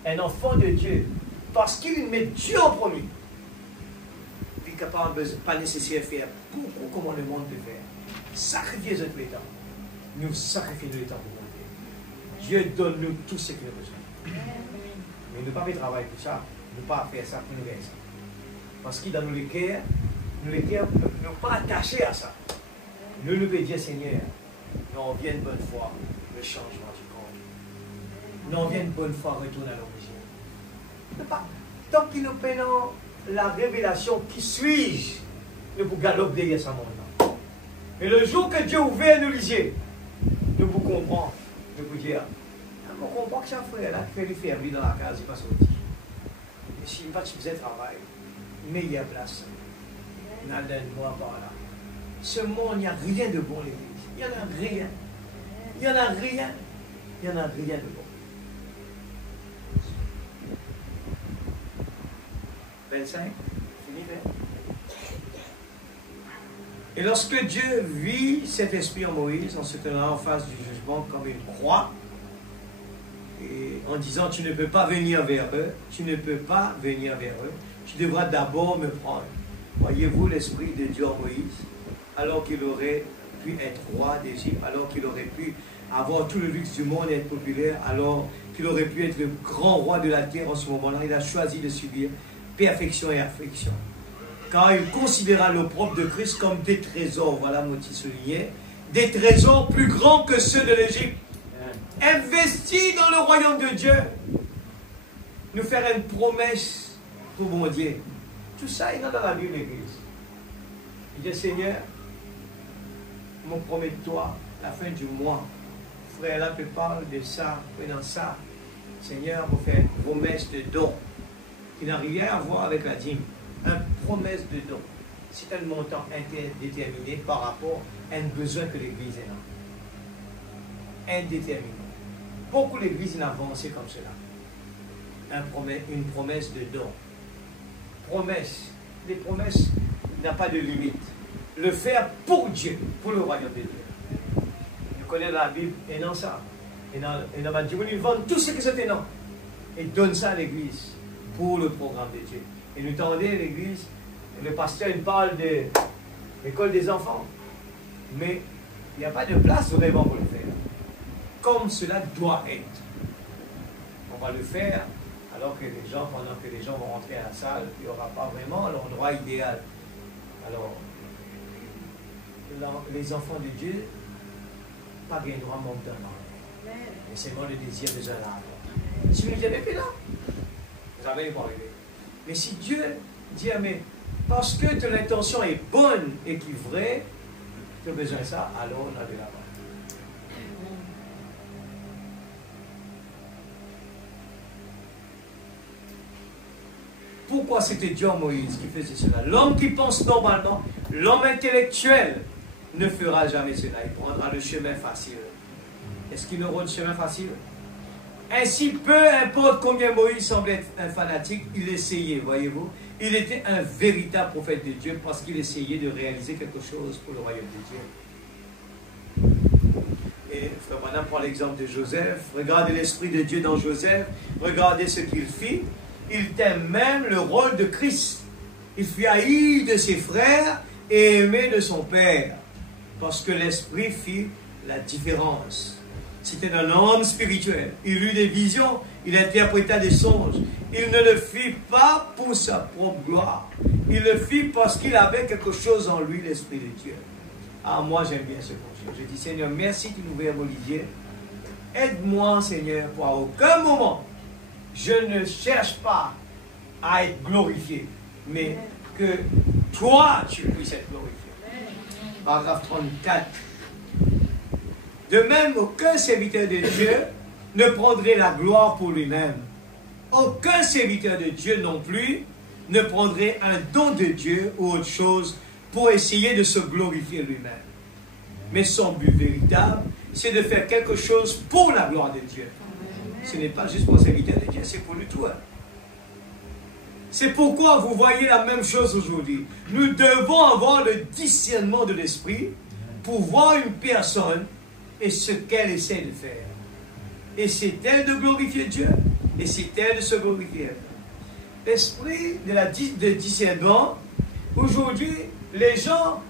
Un enfant de Dieu, parce qu'il met Dieu en premier, il est capable, pas nécessaire de faire beaucoup comme le monde peut faire. Sacrifier notre temps. Nous sacrifions le temps pour nous. Dieu donne-nous tout ce qu'il a besoin. Mais nous ne pas faire travail pour ça. Nous ne pas faire ça pour nous gagner ça. Parce qu'il dans nos cœurs, nous ne sommes pas attachés à ça. Nous nous pouvons dire, Seigneur, nous on vient une bonne fois, le changement du corps. Nous on vient une bonne fois, retourner à l'origine. Tant qu'il nous prenons la révélation, qui suis-je, nous pouvons galoper derrière ce monde-là. Et le jour que Dieu ouvert nos yeux, nous pouvons comprendre, nous pouvons dire, on comprend que c'est un frère là qui fait les fermer dans la case, il passe au petit. Et s'il va tu faisais travail, meilleure place. Moi par là. Ce monde, il n'y a rien de bon, l'église. Il n'y en a rien. Il n'y en a rien. Il n'y en a rien de bon. 25, fini, hein? Et lorsque Dieu vit cet esprit en Moïse, en se tenant en face du jugement comme une croix, et en disant, tu ne peux pas venir vers eux, tu ne peux pas venir vers eux, tu devras d'abord me prendre. Voyez-vous l'esprit de Dieu en Moïse, alors qu'il aurait pu être roi d'Égypte, alors qu'il aurait pu avoir tout le luxe du monde et être populaire, alors qu'il aurait pu être le grand roi de la terre en ce moment-là, il a choisi de subir perfection et affliction. Car il considéra l'opprobre de Christ comme des trésors, voilà mon petit souligné, des trésors plus grands que ceux de l'Égypte. Investis dans le royaume de Dieu, nous faire une promesse pour mon Dieu. Tout ça est dans la Bible, l'Église. Il dit, Seigneur, je me promets de toi, la fin du mois, frère là peut parler de ça, dans ça. Seigneur, vous fait une promesse de don qui n'a rien à voir avec la dîme. Une promesse de don. C'est un montant indéterminé par rapport à un besoin que l'Église a. Indéterminé. Beaucoup l'Église n'a avancé comme cela. Une promesse de don. Promesse. Les promesses n'ont pas de limite. Le faire pour Dieu, pour le royaume de Dieu. Vous connaissez la Bible, et non ça. Et dans ma Dieu, ils vendent tout ce que c'était non. Et donnent ça à l'Église pour le programme de Dieu. Et nous tendez l'Église, le pasteur il parle de l'école des enfants. Mais il n'y a pas de place vraiment pour le faire. Comme cela doit être. On va le faire alors que les gens, pendant que les gens vont rentrer à la salle, il n'y aura pas vraiment l'endroit idéal. Alors, les enfants de Dieu, pas bien droit manque d'un an. Et c'est moi le désir de là. Si vous n'avez plus là, vous n'avez pas arrivé. Mais si Dieu dit, mais parce que ton intention est bonne et qui est vraie, tu as besoin de ça, alors on a de la part. Pourquoi c'était Dieu en Moïse qui faisait cela? L'homme qui pense normalement, l'homme intellectuel ne fera jamais cela. Il prendra le chemin facile. Est-ce qu'il aura le chemin facile? Ainsi, peu importe combien Moïse semblait être un fanatique, il essayait, voyez-vous. Il était un véritable prophète de Dieu parce qu'il essayait de réaliser quelque chose pour le royaume de Dieu. Et Frère Branham prend l'exemple de Joseph. Regardez l'Esprit de Dieu dans Joseph. Regardez ce qu'il fit. Il tint même le rôle de Christ. Il fut haï de ses frères et aimé de son père. Parce que l'Esprit fit la différence. C'était un homme spirituel. Il eut des visions, il interpréta des songes. Il ne le fit pas pour sa propre gloire. Il le fit parce qu'il avait quelque chose en lui, l'Esprit de Dieu. Ah, moi j'aime bien ce conseil. Je dis, Seigneur, merci de nous ouvrir Olivier. Aide-moi, Seigneur, pour à aucun moment, je ne cherche pas à être glorifié, mais que toi, tu puisses être glorifié. Paragraphe 34. De même, aucun serviteur de Dieu ne prendrait la gloire pour lui-même. Aucun serviteur de Dieu non plus ne prendrait un don de Dieu ou autre chose pour essayer de se glorifier lui-même. Mais son but véritable, c'est de faire quelque chose pour la gloire de Dieu. Ce n'est pas juste pour le serviteur de Dieu, c'est pour lui tout. C'est pourquoi vous voyez la même chose aujourd'hui. Nous devons avoir le discernement de l'esprit pour voir une personne et ce qu'elle essaie de faire. Et c'est elle de glorifier Dieu, et c'est elle de se glorifier. L'esprit de discernement, aujourd'hui, les gens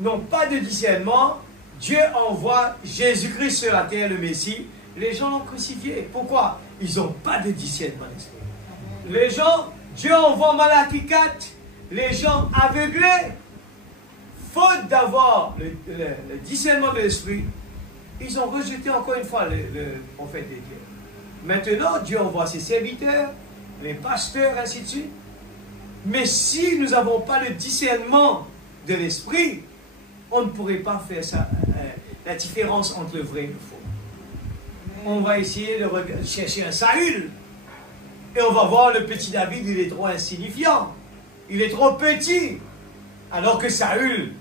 n'ont pas de discernement. Dieu envoie Jésus-Christ sur la terre, le Messie. Les gens l'ont crucifié. Pourquoi? Ils n'ont pas de discernement d'esprit. Les gens, Dieu envoie Malachie 4, les gens aveuglés, faute d'avoir le discernement de l'esprit, ils ont rejeté encore une fois le prophète de Dieu. Maintenant, Dieu envoie ses serviteurs, les pasteurs, ainsi de suite. Mais si nous n'avons pas le discernement de l'esprit, on ne pourrait pas faire ça, la différence entre le vrai et le faux. On va essayer de chercher un Saül. Et on va voir le petit David, il est trop insignifiant. Il est trop petit. Alors que Saül,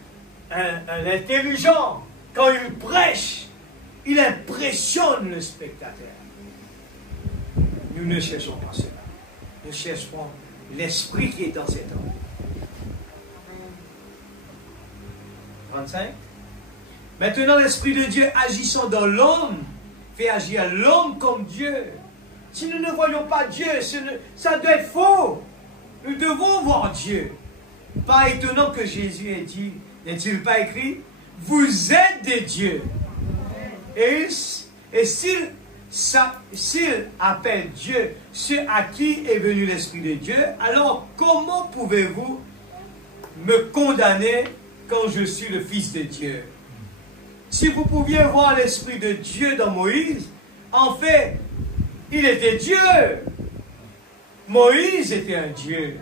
un intelligent, quand il prêche, il impressionne le spectateur. Nous ne cherchons pas cela. Nous cherchons l'esprit qui est dans cet homme. 35. Maintenant, l'Esprit de Dieu agissant dans l'homme fait agir l'homme comme Dieu. Si nous ne voyons pas Dieu, ça doit être faux. Nous devons voir Dieu. Pas étonnant que Jésus ait dit, n'est-il pas écrit, vous êtes des dieux. Et s'il appelle Dieu ceux à qui est venu l'Esprit de Dieu, alors comment pouvez-vous me condamner quand je suis le Fils de Dieu? Si vous pouviez voir l'Esprit de Dieu dans Moïse, en fait, il était Dieu. Moïse était un Dieu.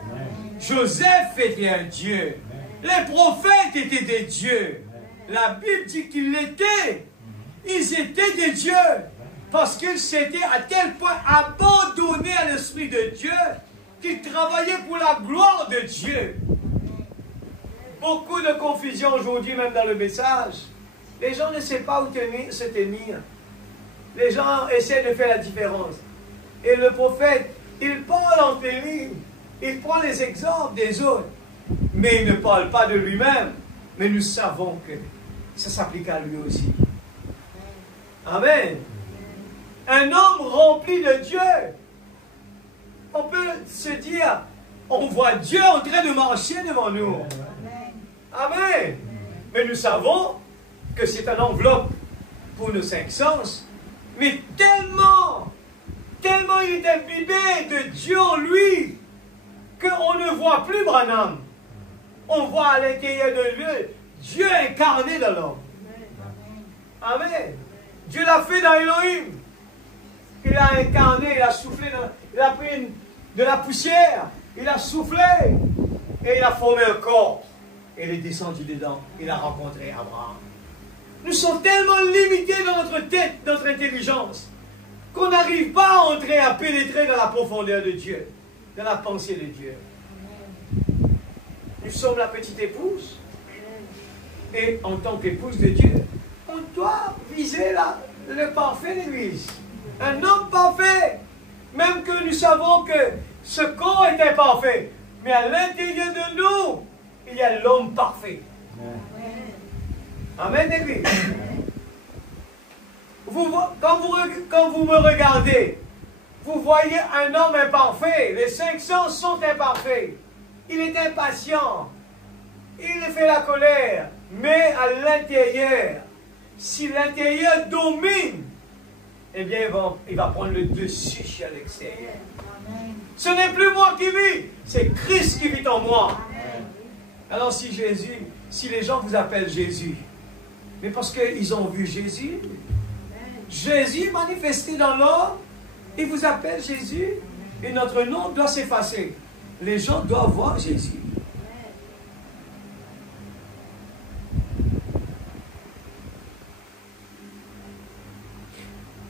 Joseph était un Dieu. Les prophètes étaient des dieux. La Bible dit qu'ils l'étaient. Ils étaient des dieux. Parce qu'ils s'étaient à tel point abandonnés à l'Esprit de Dieu qu'ils travaillaient pour la gloire de Dieu. Beaucoup de confusion aujourd'hui, même dans le message. Les gens ne savent pas où se tenir. Les gens essaient de faire la différence. Et le prophète, il parle en théorie. Il prend les exemples des autres. Mais il ne parle pas de lui-même. Mais nous savons que ça s'applique à lui aussi. Amen. Un homme rempli de Dieu. On peut se dire, on voit Dieu en train de marcher devant nous. Amen. Mais nous savons que c'est une enveloppe pour nos cinq sens. Mais tellement il est imbibé de Dieu en lui, qu'on ne voit plus Branham. On voit à l'intérieur de lui Dieu incarné dans l'homme. Amen. Dieu l'a fait dans Elohim. Il a incarné, il a soufflé, il a pris de la poussière, il a soufflé, et il a formé un corps. Et il est descendu dedans, il a rencontré Abraham. Nous sommes tellement limités dans notre tête, notre intelligence, qu'on n'arrive pas à entrer, à pénétrer dans la profondeur de Dieu, dans la pensée de Dieu. Nous sommes la petite épouse. Et en tant qu'épouse de Dieu, on doit viser le parfait de l'Église. Un homme parfait. Même que nous savons que ce corps est imparfait. Mais à l'intérieur de nous, il y a l'homme parfait. Amen, Église. Quand vous me regardez, vous voyez un homme imparfait. Les 5 sens sont imparfaits. Il est impatient. Il fait la colère. Mais à l'intérieur, si l'intérieur domine, eh bien, il va prendre le dessus à l'extérieur. Ce n'est plus moi qui vis, c'est Christ qui vit en moi. Alors si les gens vous appellent Jésus, mais parce qu'ils ont vu Jésus, Jésus manifesté dans l'homme, ils vous appellent Jésus, et notre nom doit s'effacer. Les gens doivent voir Jésus.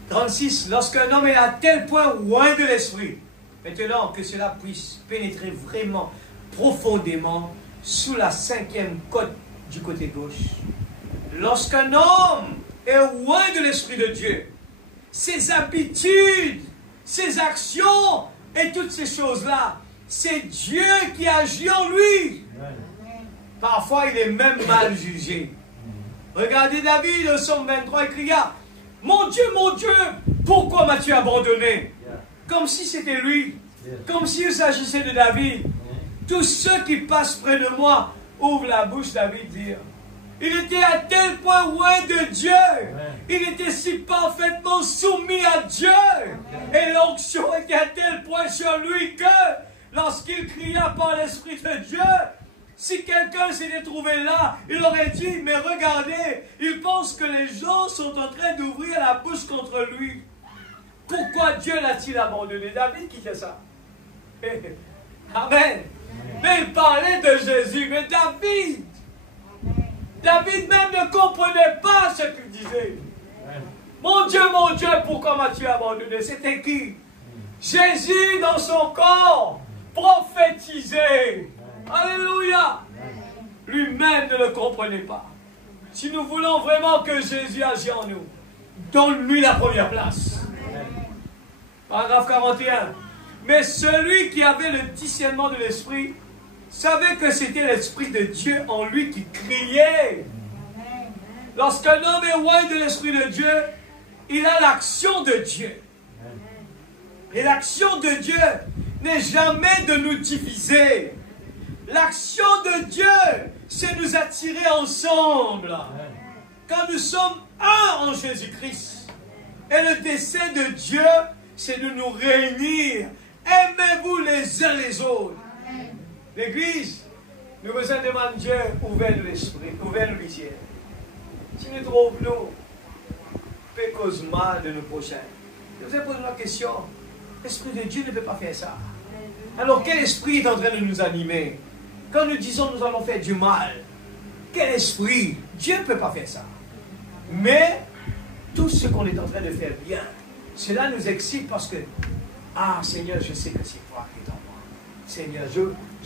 « 36. Lorsqu'un homme est à tel point loin de l'esprit, maintenant que cela puisse pénétrer vraiment profondément sous la 5e côte du côté gauche. Lorsqu'un homme est loin de l'Esprit de Dieu, ses habitudes, ses actions et toutes ces choses-là, c'est Dieu qui agit en lui. Parfois, il est même mal jugé. Regardez David au psaume 23, il cria, « Mon Dieu, pourquoi m'as-tu abandonné ?» Comme si c'était lui. Comme s'il s'agissait de David. Tous ceux qui passent près de moi ouvrent la bouche, David dit. Il était à tel point loin de Dieu. Il était si parfaitement soumis à Dieu. Et l'onction était à tel point sur lui que lorsqu'il cria par l'Esprit de Dieu, si quelqu'un s'était trouvé là, il aurait dit, mais regardez, il pense que les gens sont en train d'ouvrir la bouche contre lui. Pourquoi Dieu l'a-t-il abandonné? David qui fait ça. Amen. Mais il parlait de Jésus. Mais David même ne comprenait pas ce qu'il disait. Mon Dieu, pourquoi m'as-tu abandonné? C'était qui? Jésus dans son corps, prophétisé. Alléluia. Lui-même ne le comprenait pas. Si nous voulons vraiment que Jésus agisse en nous, donne-lui la première place. Paragraphe 41. Mais celui qui avait le discernement de l'esprit savait que c'était l'esprit de Dieu en lui qui criait. Lorsqu'un homme est loin de l'esprit de Dieu, il a l'action de Dieu. Et l'action de Dieu n'est jamais de nous diviser. L'action de Dieu, c'est nous attirer ensemble. Quand nous sommes un en Jésus-Christ. Et le dessein de Dieu, c'est de nous réunir. Aimez-vous les uns les autres. L'Église, nous vous demandons Dieu, ouvert l'esprit, ouvert le ciel. Si nous trouvons peu cause mal de nos prochains, je vous ai posé la question, l'Esprit de Dieu ne peut pas faire ça. Alors quel esprit est en train de nous animer? Quand nous disons nous allons faire du mal, quel esprit? Dieu ne peut pas faire ça. Mais tout ce qu'on est en train de faire bien, cela nous excite parce que, ah Seigneur, je sais que c'est toi qui es en moi. Seigneur,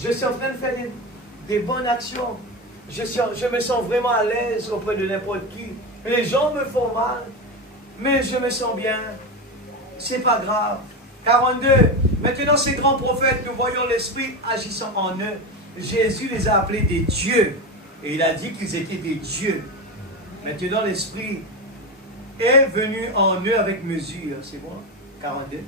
je suis en train de faire des bonnes actions. Je me sens vraiment à l'aise auprès de n'importe qui. Les gens me font mal, mais je me sens bien. C'est pas grave. 42. Maintenant, ces grands prophètes, nous voyons l'Esprit agissant en eux. Jésus les a appelés des dieux. Et il a dit qu'ils étaient des dieux. Maintenant, l'Esprit est venu en eux avec mesure. C'est bon? 42.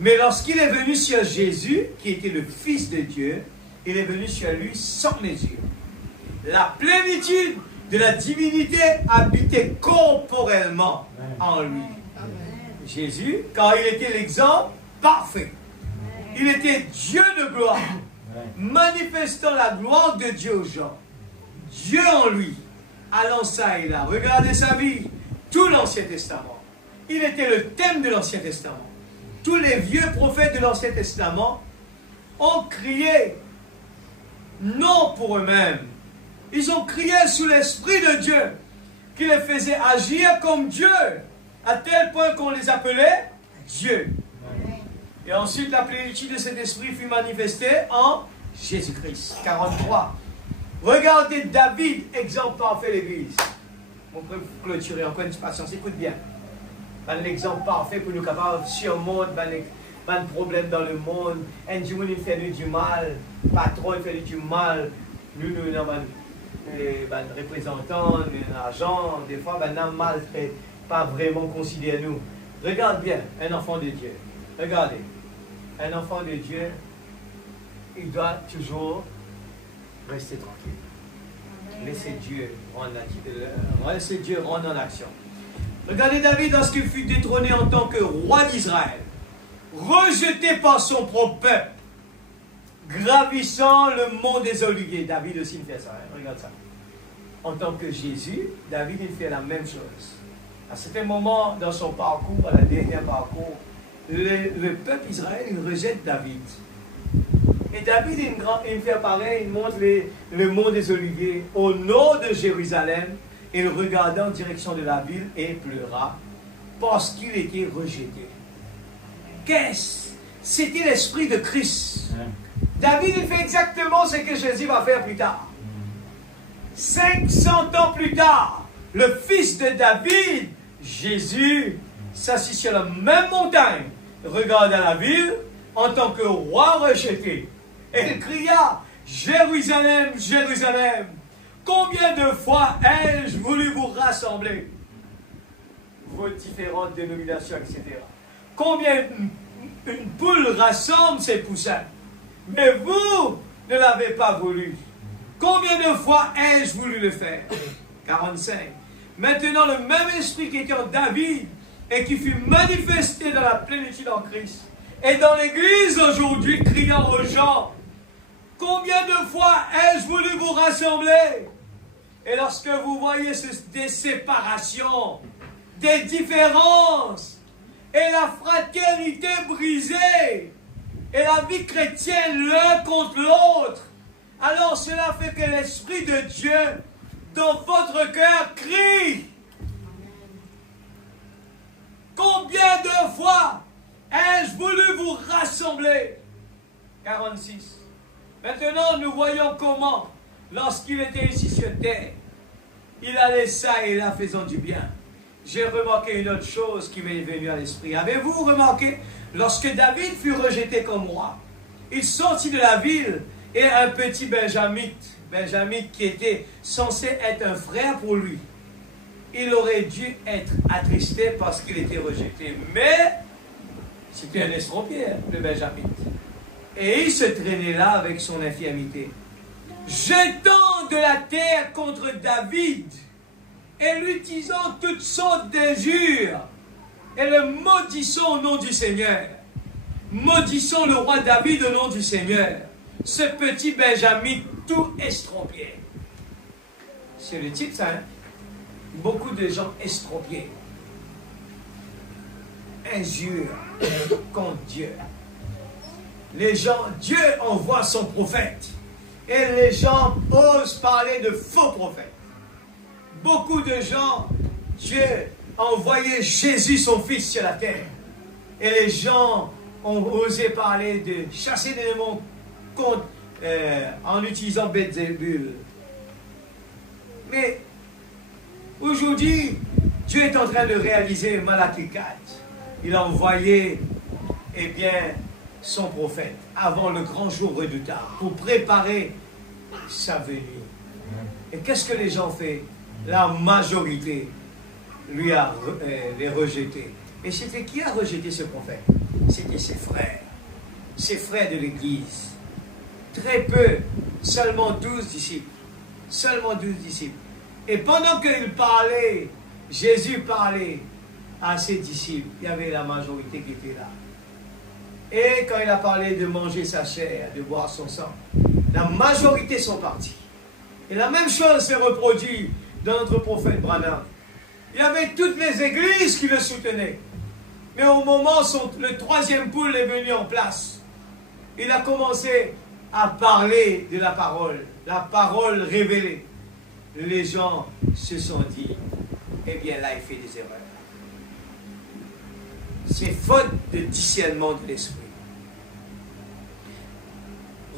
Mais lorsqu'il est venu sur Jésus, qui était le Fils de Dieu, il est venu sur lui sans mesure. La plénitude de la divinité habitait corporellement en lui. Jésus, car il était l'exemple parfait. Il était Dieu de gloire, manifestant la gloire de Dieu aux gens. Dieu en lui, allant ça et là. Regardez sa vie, tout l'Ancien Testament. Il était le thème de l'Ancien Testament. Tous les vieux prophètes de l'Ancien Testament ont crié, non pour eux-mêmes. Ils ont crié sous l'Esprit de Dieu, qui les faisait agir comme Dieu, à tel point qu'on les appelait Dieu. Et ensuite, la plénitude de cet esprit fut manifestée en Jésus-Christ. 43. Regardez David, exemple parfait l'Église. On peut clôturer encore une patience, écoute bien. l'exemple parfait pour nous capables de surmonter les problèmes dans le monde. Un du monde, il fait du mal. Patron, il fait du mal. Nous, les représentants, les agents, des fois, nous mal fait, pas vraiment considérer nous. Regarde bien, un enfant de Dieu. Regardez. Un enfant de Dieu, il doit toujours rester tranquille. Laissez Dieu rendre en action. Regardez David lorsqu'il fut détrôné en tant que roi d'Israël, rejeté par son propre peuple, gravissant le mont des Oliviers. David aussi fait ça. Hein? Regarde ça. En tant que Jésus, David il fait la même chose. À certains moments dans son parcours, à la dernière parcours, le peuple Israël il rejette David. Et David il fait pareil, il monte le mont des Oliviers au nord de Jérusalem. Il regarda en direction de la ville et pleura parce qu'il était rejeté. Qu'est-ce? C'était l'esprit de Christ. David il fait exactement ce que Jésus va faire plus tard. 500 ans plus tard, le fils de David, Jésus, s'assit sur la même montagne, regarda la ville en tant que roi rejeté. Et il cria, Jérusalem, Jérusalem, combien de fois ai-je voulu vous rassembler, vos différentes dénominations, etc. Combien une poule rassemble ses poussins, mais vous ne l'avez pas voulu. Combien de fois ai-je voulu le faire? 45. Maintenant, le même esprit qui était en David et qui fut manifesté dans la plénitude en Christ est dans l'Église aujourd'hui, criant aux gens, combien de fois ai-je voulu vous rassembler? Et lorsque vous voyez des séparations, des différences, et la fraternité brisée, et la vie chrétienne l'un contre l'autre, alors cela fait que l'Esprit de Dieu dans votre cœur crie. Combien de fois ai-je voulu vous rassembler? 46. Maintenant, nous voyons comment, lorsqu'il était ici sur terre, il allait ça et là faisant du bien. J'ai remarqué une autre chose qui m'est venue à l'esprit. Avez-vous remarqué, lorsque David fut rejeté comme roi, il sortit de la ville et un petit Benjamin qui était censé être un frère pour lui, il aurait dû être attristé parce qu'il était rejeté. Mais c'était un estropié, le Benjamin. Et il se traînait là avec son infirmité, jetant de la terre contre David et lui disant toutes sortes d'injures et le maudissant au nom du Seigneur. Maudissons le roi David au nom du Seigneur. Ce petit Benjamin tout estropié. C'est le titre, ça, hein? Beaucoup de gens estropiés. Injures contre Dieu. Les gens, Dieu envoie son prophète. Et les gens osent parler de faux prophètes. Beaucoup de gens, Dieu a envoyé Jésus, son fils, sur la terre. Et les gens ont osé parler de chasser des démons en utilisant Belzébul. Mais aujourd'hui, Dieu est en train de réaliser Malachie 4. Il a envoyé, eh bien, son prophète avant le grand jour redoutable pour préparer sa venue. Et qu'est-ce que les gens font? La majorité lui a les rejetés. Et c'était qui a rejeté ce prophète? C'était ses frères de l'Église. Très peu, seulement 12 disciples. Seulement 12 disciples. Et pendant qu'il parlait, Jésus parlait à ses disciples, il y avait la majorité qui était là. Et quand il a parlé de manger sa chair, de boire son sang, la majorité sont partis. Et la même chose s'est reproduite dans notre prophète Branham. Il y avait toutes les églises qui le soutenaient. Mais au moment où le troisième poule est venu en place, il a commencé à parler de la parole révélée. Les gens se sont dit, eh bien là, il fait des erreurs. C'est faute de discernement de l'esprit.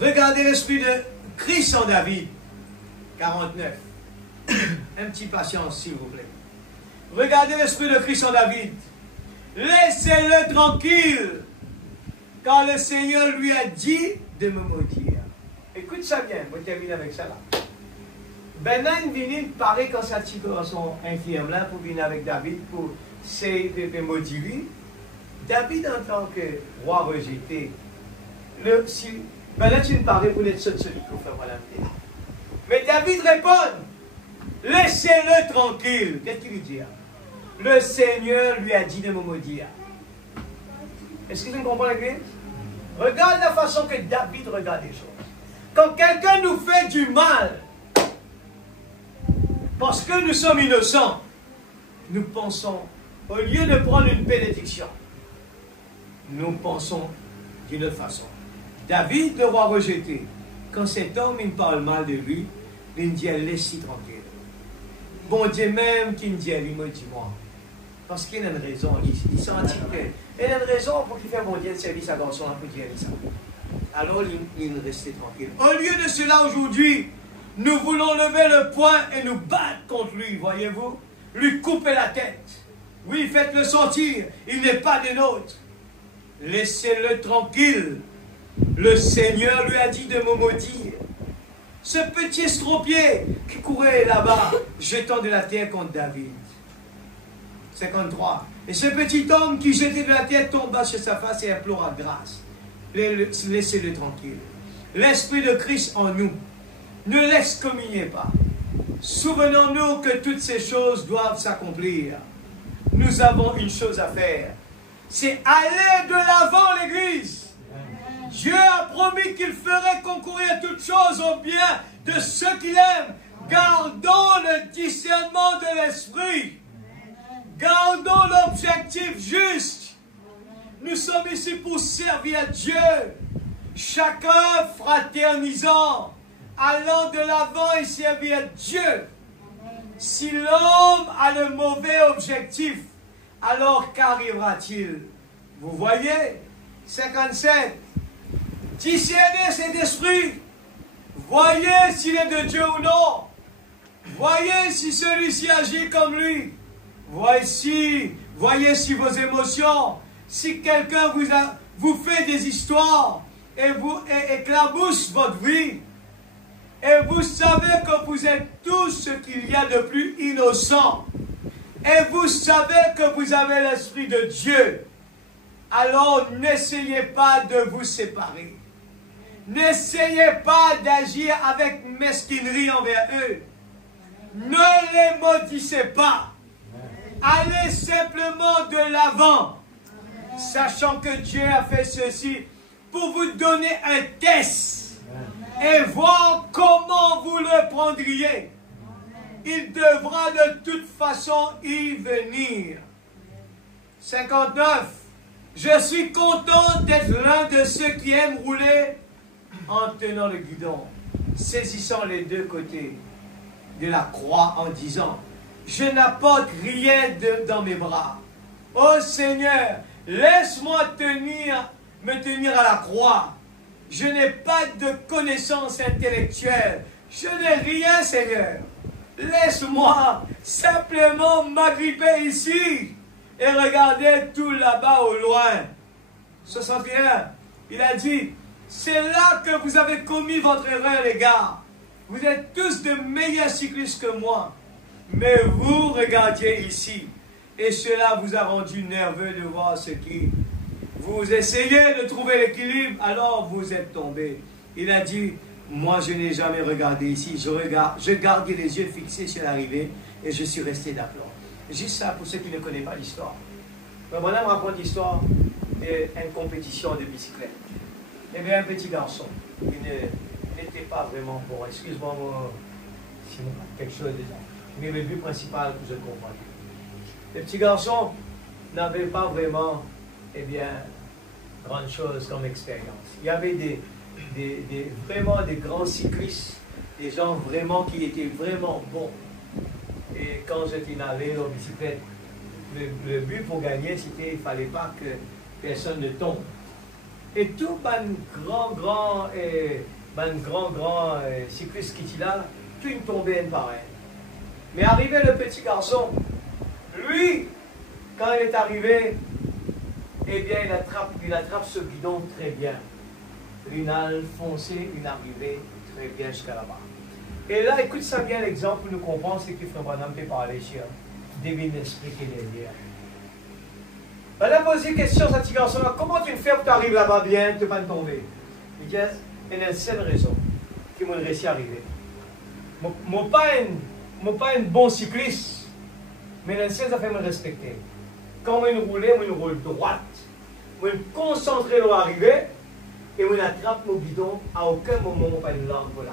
Regardez l'esprit de Christ en David, 49. Un petit patience, s'il vous plaît. Regardez l'esprit de Christ en David. Laissez-le tranquille, car le Seigneur lui a dit de me maudire. Écoute ça bien, je termine avec ça là. Maintenant, il vient parler quand ça tire dans son infirme là pour venir avec David pour essayer de maudire lui. David, en tant que roi rejeté, maintenant tu me parles pour être celui pour faire la paix. Mais David répond, laissez-le tranquille. Qu'est-ce qu'il lui dit? Le Seigneur lui a dit de me maudire. Est-ce que tu me comprends l'église? Regarde la façon que David regarde les choses. Quand quelqu'un nous fait du mal, parce que nous sommes innocents, nous pensons, au lieu de prendre une bénédiction, nous pensons d'une autre façon. David, le roi rejeté, quand cet homme il parle mal de lui, il dit laisse-le tranquille. Bon Dieu même qui me dit, il me dit moi. Parce qu'il a une raison, il sent il a une raison pour qu'il fasse bon Dieu de service à garçon pour dire ça. Alors il restait tranquille. Au lieu de cela aujourd'hui, nous voulons lever le poing et nous battre contre lui, voyez-vous? Lui couper la tête. Oui, faites-le sortir, il n'est pas des nôtres. Laissez-le tranquille. Le Seigneur lui a dit de me maudire. Ce petit estropié qui courait là-bas, jetant de la terre contre David. 53. Et ce petit homme qui jetait de la terre tomba sur sa face et implora grâce. Laissez-le tranquille. L'Esprit de Christ en nous ne l'excommuniez pas. Souvenons-nous que toutes ces choses doivent s'accomplir. Nous avons une chose à faire. C'est aller de l'avant, l'Église. Dieu a promis qu'il ferait concourir toutes choses au bien de ceux qu'il aime. Gardons le discernement de l'Esprit. Gardons l'objectif juste. Nous sommes ici pour servir Dieu. Chacun fraternisant, allant de l'avant et servir Dieu. Si l'homme a le mauvais objectif, alors qu'arrivera-t-il? Vous voyez, 57. Discernez cet esprit. Voyez s'il est de Dieu ou non. Voyez si celui-ci agit comme lui. Voyez si vos émotions, si quelqu'un vous fait des histoires et vous éclabousse votre vie, et vous savez que vous êtes tous ce qu'il y a de plus innocent, et vous savez que vous avez l'Esprit de Dieu, alors n'essayez pas de vous séparer. N'essayez pas d'agir avec mesquinerie envers eux. Ne les maudissez pas. Allez simplement de l'avant, sachant que Dieu a fait ceci pour vous donner un test et voir comment vous le prendriez. Il devra de toute façon y venir. 59. Je suis content d'être l'un de ceux qui aiment rouler en tenant le guidon, saisissant les deux côtés de la croix en disant: je n'apporte rien dans mes bras. Ô Seigneur, laisse-moi me tenir à la croix. Je n'ai pas de connaissances intellectuelles. Je n'ai rien, Seigneur. Laisse-moi simplement m'agripper ici et regarder tout là-bas au loin. 61. Il a dit: c'est là que vous avez commis votre erreur, les gars. Vous êtes tous de meilleurs cyclistes que moi. Mais vous regardiez ici, et cela vous a rendu nerveux de voir ce qui... Vous essayez de trouver l'équilibre, alors vous êtes tombé. Il a dit: moi je n'ai jamais regardé ici, je gardais les yeux fixés sur l'arrivée, et je suis resté d'aplomb. Juste ça pour ceux qui ne connaissent pas l'histoire. Mon bonhomme raconte l'histoire d'une compétition de bicyclette. Il y avait un petit garçon, il n'était pas vraiment bon, excuse-moi, si quelque chose déjà. Mais le but principal que je comprends. Le petit garçon n'avait pas vraiment, grande chose comme expérience. Il y avait vraiment des grands cyclistes, des gens vraiment qui étaient vraiment bons. Et quand j'étais allé en bicyclette, le but pour gagner, c'était qu'il ne fallait pas que personne ne tombe. Et tout grand cycliste qui était là, tout une tombait pareil. Mais arrivé le petit garçon, lui, quand il est arrivé, eh bien, il attrape ce guidon très bien. Une halle foncée, une arrivée très bien jusqu'à là-bas. Et là, écoute ça bien l'exemple pour nous comprendre ce que Frère Branham peut parler ici. Devine l'esprit qui est derrière. Elle a posé une question à ce garçon-là, comment tu fais pour t'arriver là-bas bien, tu ne pas tomber? Il dit, il y a une seule raison qui m'a réussi à arriver. Je ne suis pas un bon cycliste, mais il y a une seule affaire me respecter. Quand je roule droite, je me concentre sur l'arrivée et je attrape mon bidon, à aucun moment je ne pas une lampe là.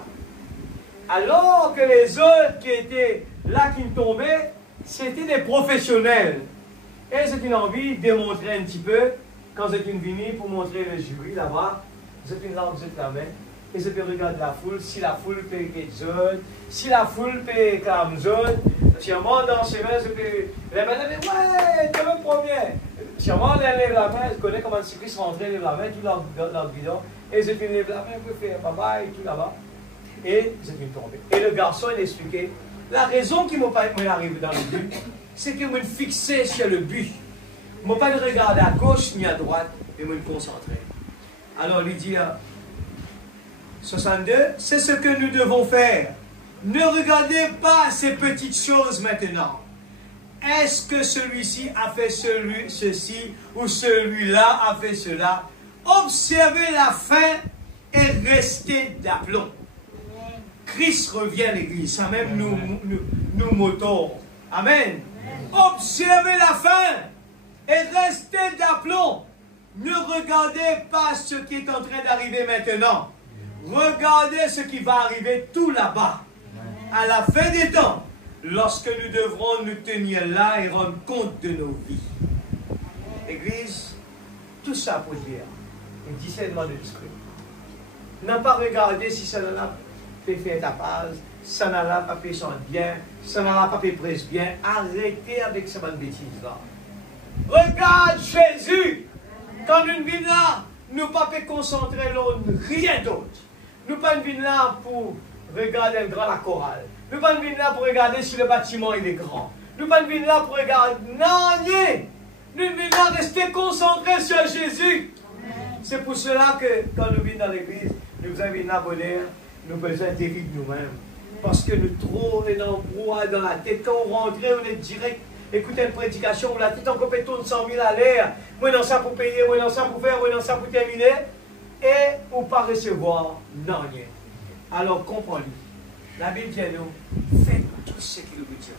Alors que les autres qui étaient là, qui me tombaient, c'était des professionnels. Et c'est une envie de démontrer un petit peu, quand c'est une venue pour montrer le jury là-bas, c'est une lampe de la main, et je peux regarder la foule, si la foule peut être zone, si la foule peut clamer zone, sûrement dans ce mains, je peux les mains, ouais, tu es le premier. Sûrement, les lève la main, je connais comment un cycliste rentre, lève la main, tout dans le bidon, et je peux lève la main, je peux faire bye et tout là-bas. Et je suis tombé. Et le garçon, il expliquait, la raison qui m'a pas arrivé dans le but, c'est que je me fixais sur le but. Je ne pas regarder à gauche ni à droite, mais je me concentrer. Alors, il dit, 62, c'est ce que nous devons faire. Ne regardez pas ces petites choses maintenant. Est-ce que celui-ci a fait ceci ou celui-là a fait cela? Observez la fin et restez d'aplomb. Christ revient à l'église, ça même nous motons. Amen. Observez la fin et restez d'aplomb. Ne regardez pas ce qui est en train d'arriver maintenant. Regardez ce qui va arriver tout là-bas. À la fin des temps, lorsque nous devrons nous tenir là et rendre compte de nos vies. Église, tout ça pour dire, un discernement de l'esprit. N'a pas regardé si ça n'a pas fait ta page, ça n'a pas fait son bien, ça n'a pas fait presse bien. Arrêtez avec cette bêtise-là. Regarde Jésus. Quand nous venons là, nous ne pouvons pas concentrer sur rien d'autre. Nous ne pouvons pas venir là pour regarder un grand la chorale. Nous ne pouvons pas venir là pour regarder si le bâtiment il est grand. Nous ne pouvons pas venir là pour regarder. Non, non. Nous venons là rester concentrés sur Jésus. C'est pour cela que quand nous venons dans l'église, nous avons une abonnée, nous avons besoin de nous-mêmes. Parce que nous trop un embrouille dans la tête. Quand on rentre, on est direct. Écoutez une prédication où la tête en compétence de 100 000 à l'air. Moi, dans ça pour payer, moi, dans ça pour faire, moi, dans ça pour terminer. Et ou pas recevoir, non, rien. Alors, comprenez. La Bible dit à nous, faites tout ce qu'il vous dira.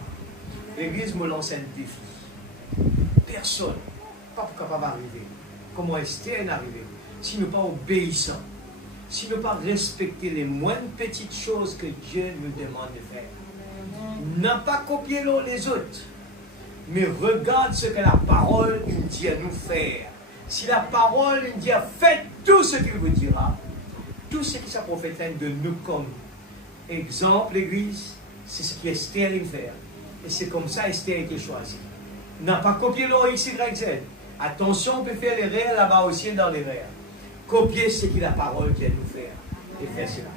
L'Église me lance un défi. Personne, pas capable d'arriver. Comment Esther est arrivé? Si nous pas obéissant, si nous pas respecter les moindres petites choses que Dieu nous demande de faire. N'a pas copié les autres. Mais regarde ce que la parole nous dit à nous faire. Si la parole nous dit à faites tout ce qu'il vous dira, tout ce qui s'approphète de nous comme exemple, l'Église, c'est ce qu'Esther allait faire. Et c'est comme ça Esther a été choisie. N'a pas copié le X, Y, Z. Attention, on peut faire les rêves là-bas aussi dans les rêves. Copier ce que la parole vient nous faire. Et faire cela.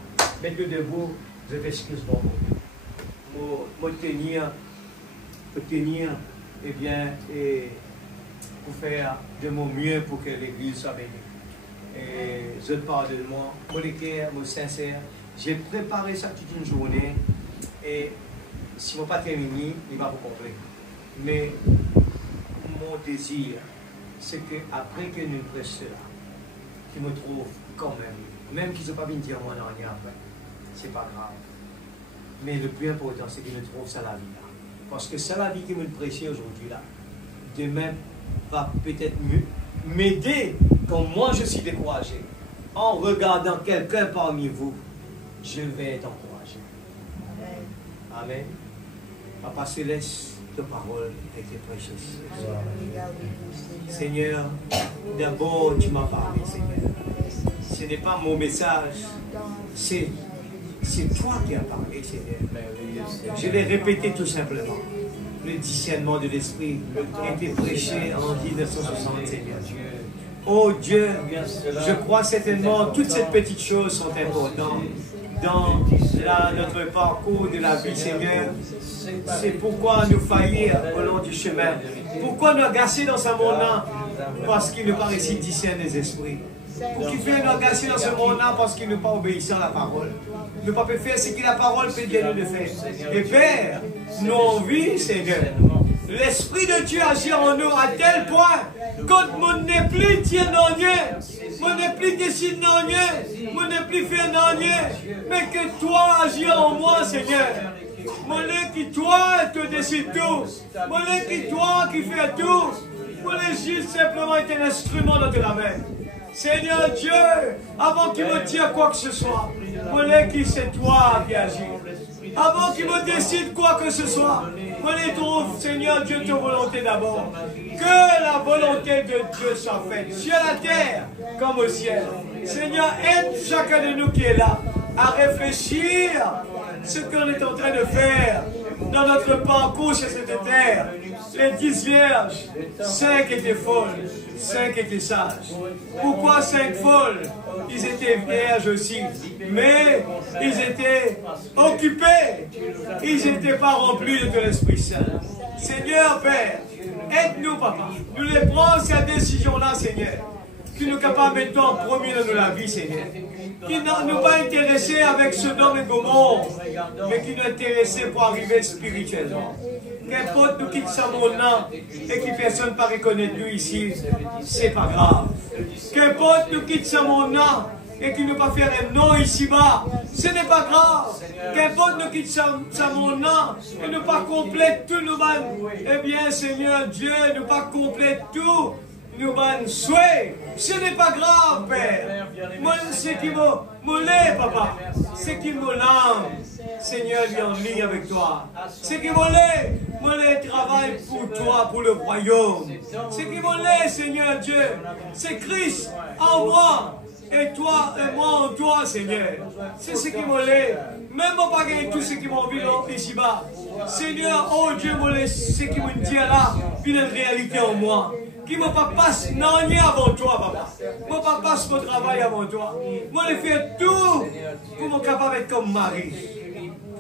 Mettez debout, je m'excuse pour vous. Pour tenir, eh bien, et pour faire de mon mieux pour que l'Église soit bénie. Et je parle de moi, mon cœur, mon sincère. J'ai préparé ça toute une journée et si je ne vais pas terminer, il va vous comprendre. Mais mon désir, c'est qu'après que nous prêchons cela, qu'il me trouve quand même qu'ils ne soient pas venus dire moi non, rien après, c'est pas grave. Mais le plus important, c'est qu'ils me trouvent ça la vie là. Parce que c'est la vie qui me prêcher aujourd'hui là. Demain va peut-être m'aider quand moi je suis découragé. En regardant quelqu'un parmi vous, je vais être encouragé. Amen. Amen. Papa Céleste, ta parole était précieuse. Seigneur, d'abord tu m'as parlé, Seigneur. Ce n'est pas mon message, c'est toi qui as parlé, Seigneur. Je l'ai répété tout simplement. Le discernement de l'esprit a été prêché en 1960, Seigneur. Oh Dieu, je crois certainement que toutes ces petites choses sont importantes dans notre parcours de la vie, Seigneur. C'est pourquoi nous faillir au long du chemin. Pourquoi nous agacer dans ce monde-là? parce qu'il ne pas réussi discerner les esprits. Pour qu'il fait une engagement dans ce monde-là parce qu'il n'est pas obéissant à la parole. Ne pas peut faire ce que la parole peut dire de faire. Et Père, nous envie, Seigneur. L'Esprit de Dieu agit en nous à tel point quand mon n'est plus tient dans rien, mon n'est plus décide dans rien, mon n'est plus fait dans rien, mais que toi agis en moi, Seigneur. Mon est qui toi te décide tout, mon est qui toi qui fait tout, mon est juste simplement être un instrument dans la main. Seigneur Dieu, avant qu'il me dise quoi que ce soit, mon est qui c'est toi qui agis. Avant qu'il me décide quoi que ce soit, moi trouve, Seigneur Dieu, ta volonté d'abord. Que la volonté de Dieu soit faite sur la terre comme au ciel. Seigneur, aide chacun de nous qui est là à réfléchir ce qu'on est en train de faire dans notre parcours sur cette terre. Les 10 vierges, 5 étaient folles, 5 étaient sages. Pourquoi 5 folles? Ils étaient vierges aussi, mais ils étaient occupés. Ils n'étaient pas remplis de l'Esprit Saint. Seigneur Père, aide-nous, Papa. Nous les prenons cette décision-là, Seigneur. Qui nous capable de mettre en premier dans la vie, Seigneur. Qui ne nous pas intéressés avec Sodome et Gomorrhe, mais qui nous intéressés pour arriver spirituellement. Qu'importe nous quitte sa mon nom et que personne ne pas reconnaître nous ici, c'est pas grave. Qu'importe nous quitte sa mon nom et qu'il ne pas faire un nom ici-bas, ce n'est pas grave. Qu'importe nous quitte sa mon nom et ne pas complète tout nous eh bien Seigneur Dieu, ne pas complète tout nous souhait. Ce n'est pas grave, Père. Moi, ce qui me lève, Papa, ce qui me l'âme, Seigneur, viens en ligne avec toi. Ce qui me lève, travaille pour toi, pour le royaume. Ce qui me lève, Seigneur Dieu, c'est Christ en moi. Et toi et moi en toi, Seigneur. C'est ce qui me lève. Même pas gagner tout ce qui m'a envie ici-bas. Seigneur, oh Dieu, ce qui me dit là, une réalité en moi. Qui ne pas passe non rien avant toi, Papa. Moi, pas passe mon travail avant toi. Moi, je fais tout pour me capable d'être comme Marie.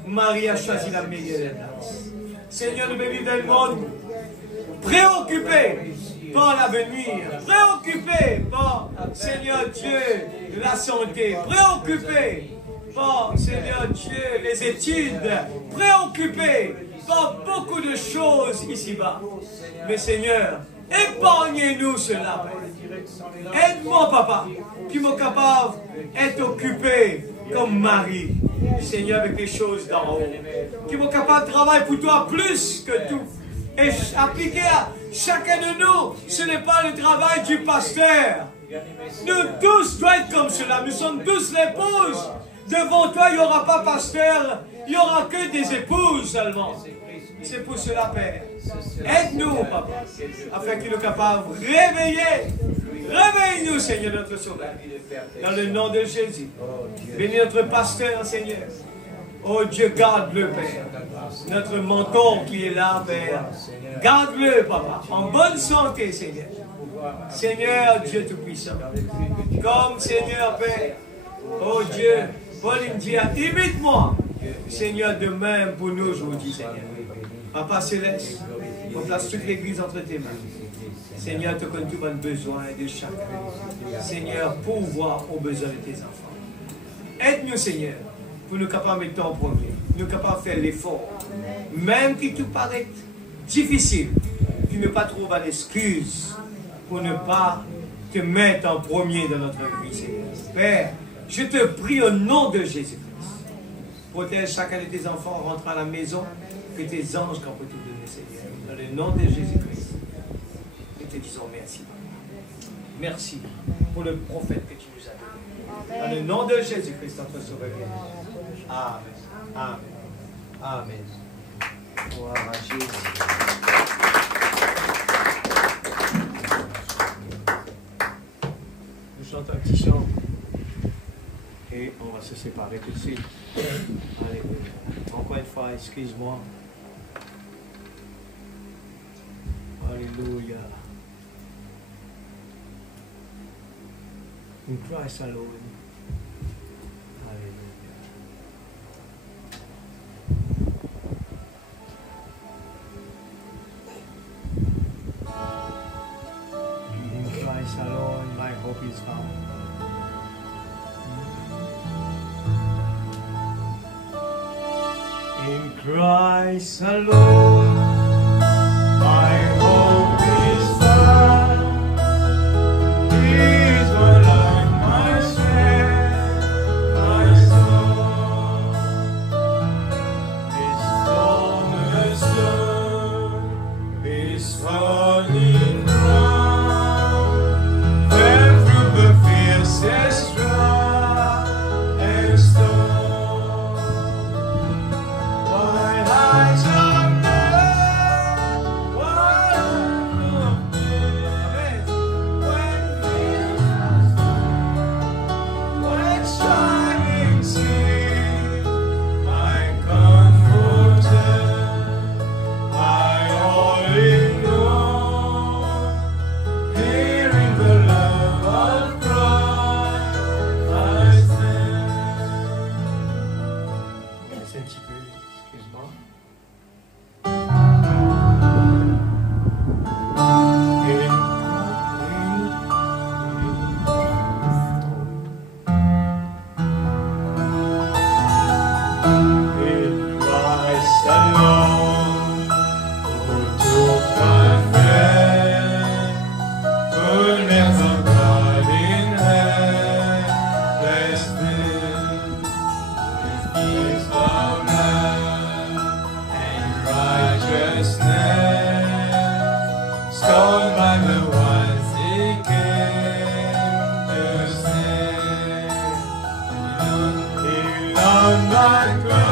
Marie a choisi la meilleure place. Seigneur, nous vivons dans le monde préoccupé par l'avenir, préoccupé par, Seigneur Dieu, la santé, préoccupé par, Seigneur Dieu, les études, préoccupé par beaucoup de choses ici-bas. Mais Seigneur, épargnez-nous cela. Aide-moi, Papa, qui m'est capable d'être occupé comme Marie, Seigneur, avec les choses d'en haut. Qui m'est capable de travailler pour toi plus que tout. Et appliquer à chacun de nous, ce n'est pas le travail du pasteur. Nous tous doivent être comme cela. Nous sommes tous l'épouses. Devant toi, il n'y aura pas pasteur, il n'y aura que des épouses seulement. C'est pour cela, Père. Aide-nous, Papa, afin qu'il soit capable de réveiller. Réveille-nous, Seigneur, notre Sauveur. Dans le nom de Jésus. Bénis notre pasteur, Seigneur. Oh Dieu, garde-le, Père. Notre mentor qui est là, Père. Garde-le, Papa. En bonne santé, Seigneur. Seigneur, Dieu Tout-Puissant. Comme Seigneur, Père. Oh Dieu, Paul me dit, imite-moi. Seigneur, de même pour nous aujourd'hui, Seigneur. Papa Céleste, on place toute l'église entre tes mains. Seigneur, tu connais tous les besoins de chacun. Seigneur, pourvoir aux besoins de tes enfants. Aide-nous, Seigneur, pour nous capables de mettre en premier. Nous capables de faire l'effort. Même qui tout paraît difficile, tu ne pas trouver l'excuse pour ne pas te mettre en premier dans notre vie, Seigneur. Père, je te prie au nom de Jésus-Christ. Protège chacun de tes enfants en rentrant à la maison. Que tes anges qu'on peut te donner, Seigneur. Dans le nom de Jésus-Christ. Et te disons merci. Merci pour le prophète que tu nous as donné. Dans le nom de Jésus-Christ, notre Sauveur. Amen. Amen. Amen. Gloire à Jésus. Nous chantons un petit chant. Et on va se séparer tout de suite. Alléluia. Encore une fois, excuse-moi. Alléluia. In Christ alone. Alléluia. Christ alone, my hope is found. He is my life, my strength, my soul. This cornerstone, this falling ground, fell through the fiercest drought and storm. My God.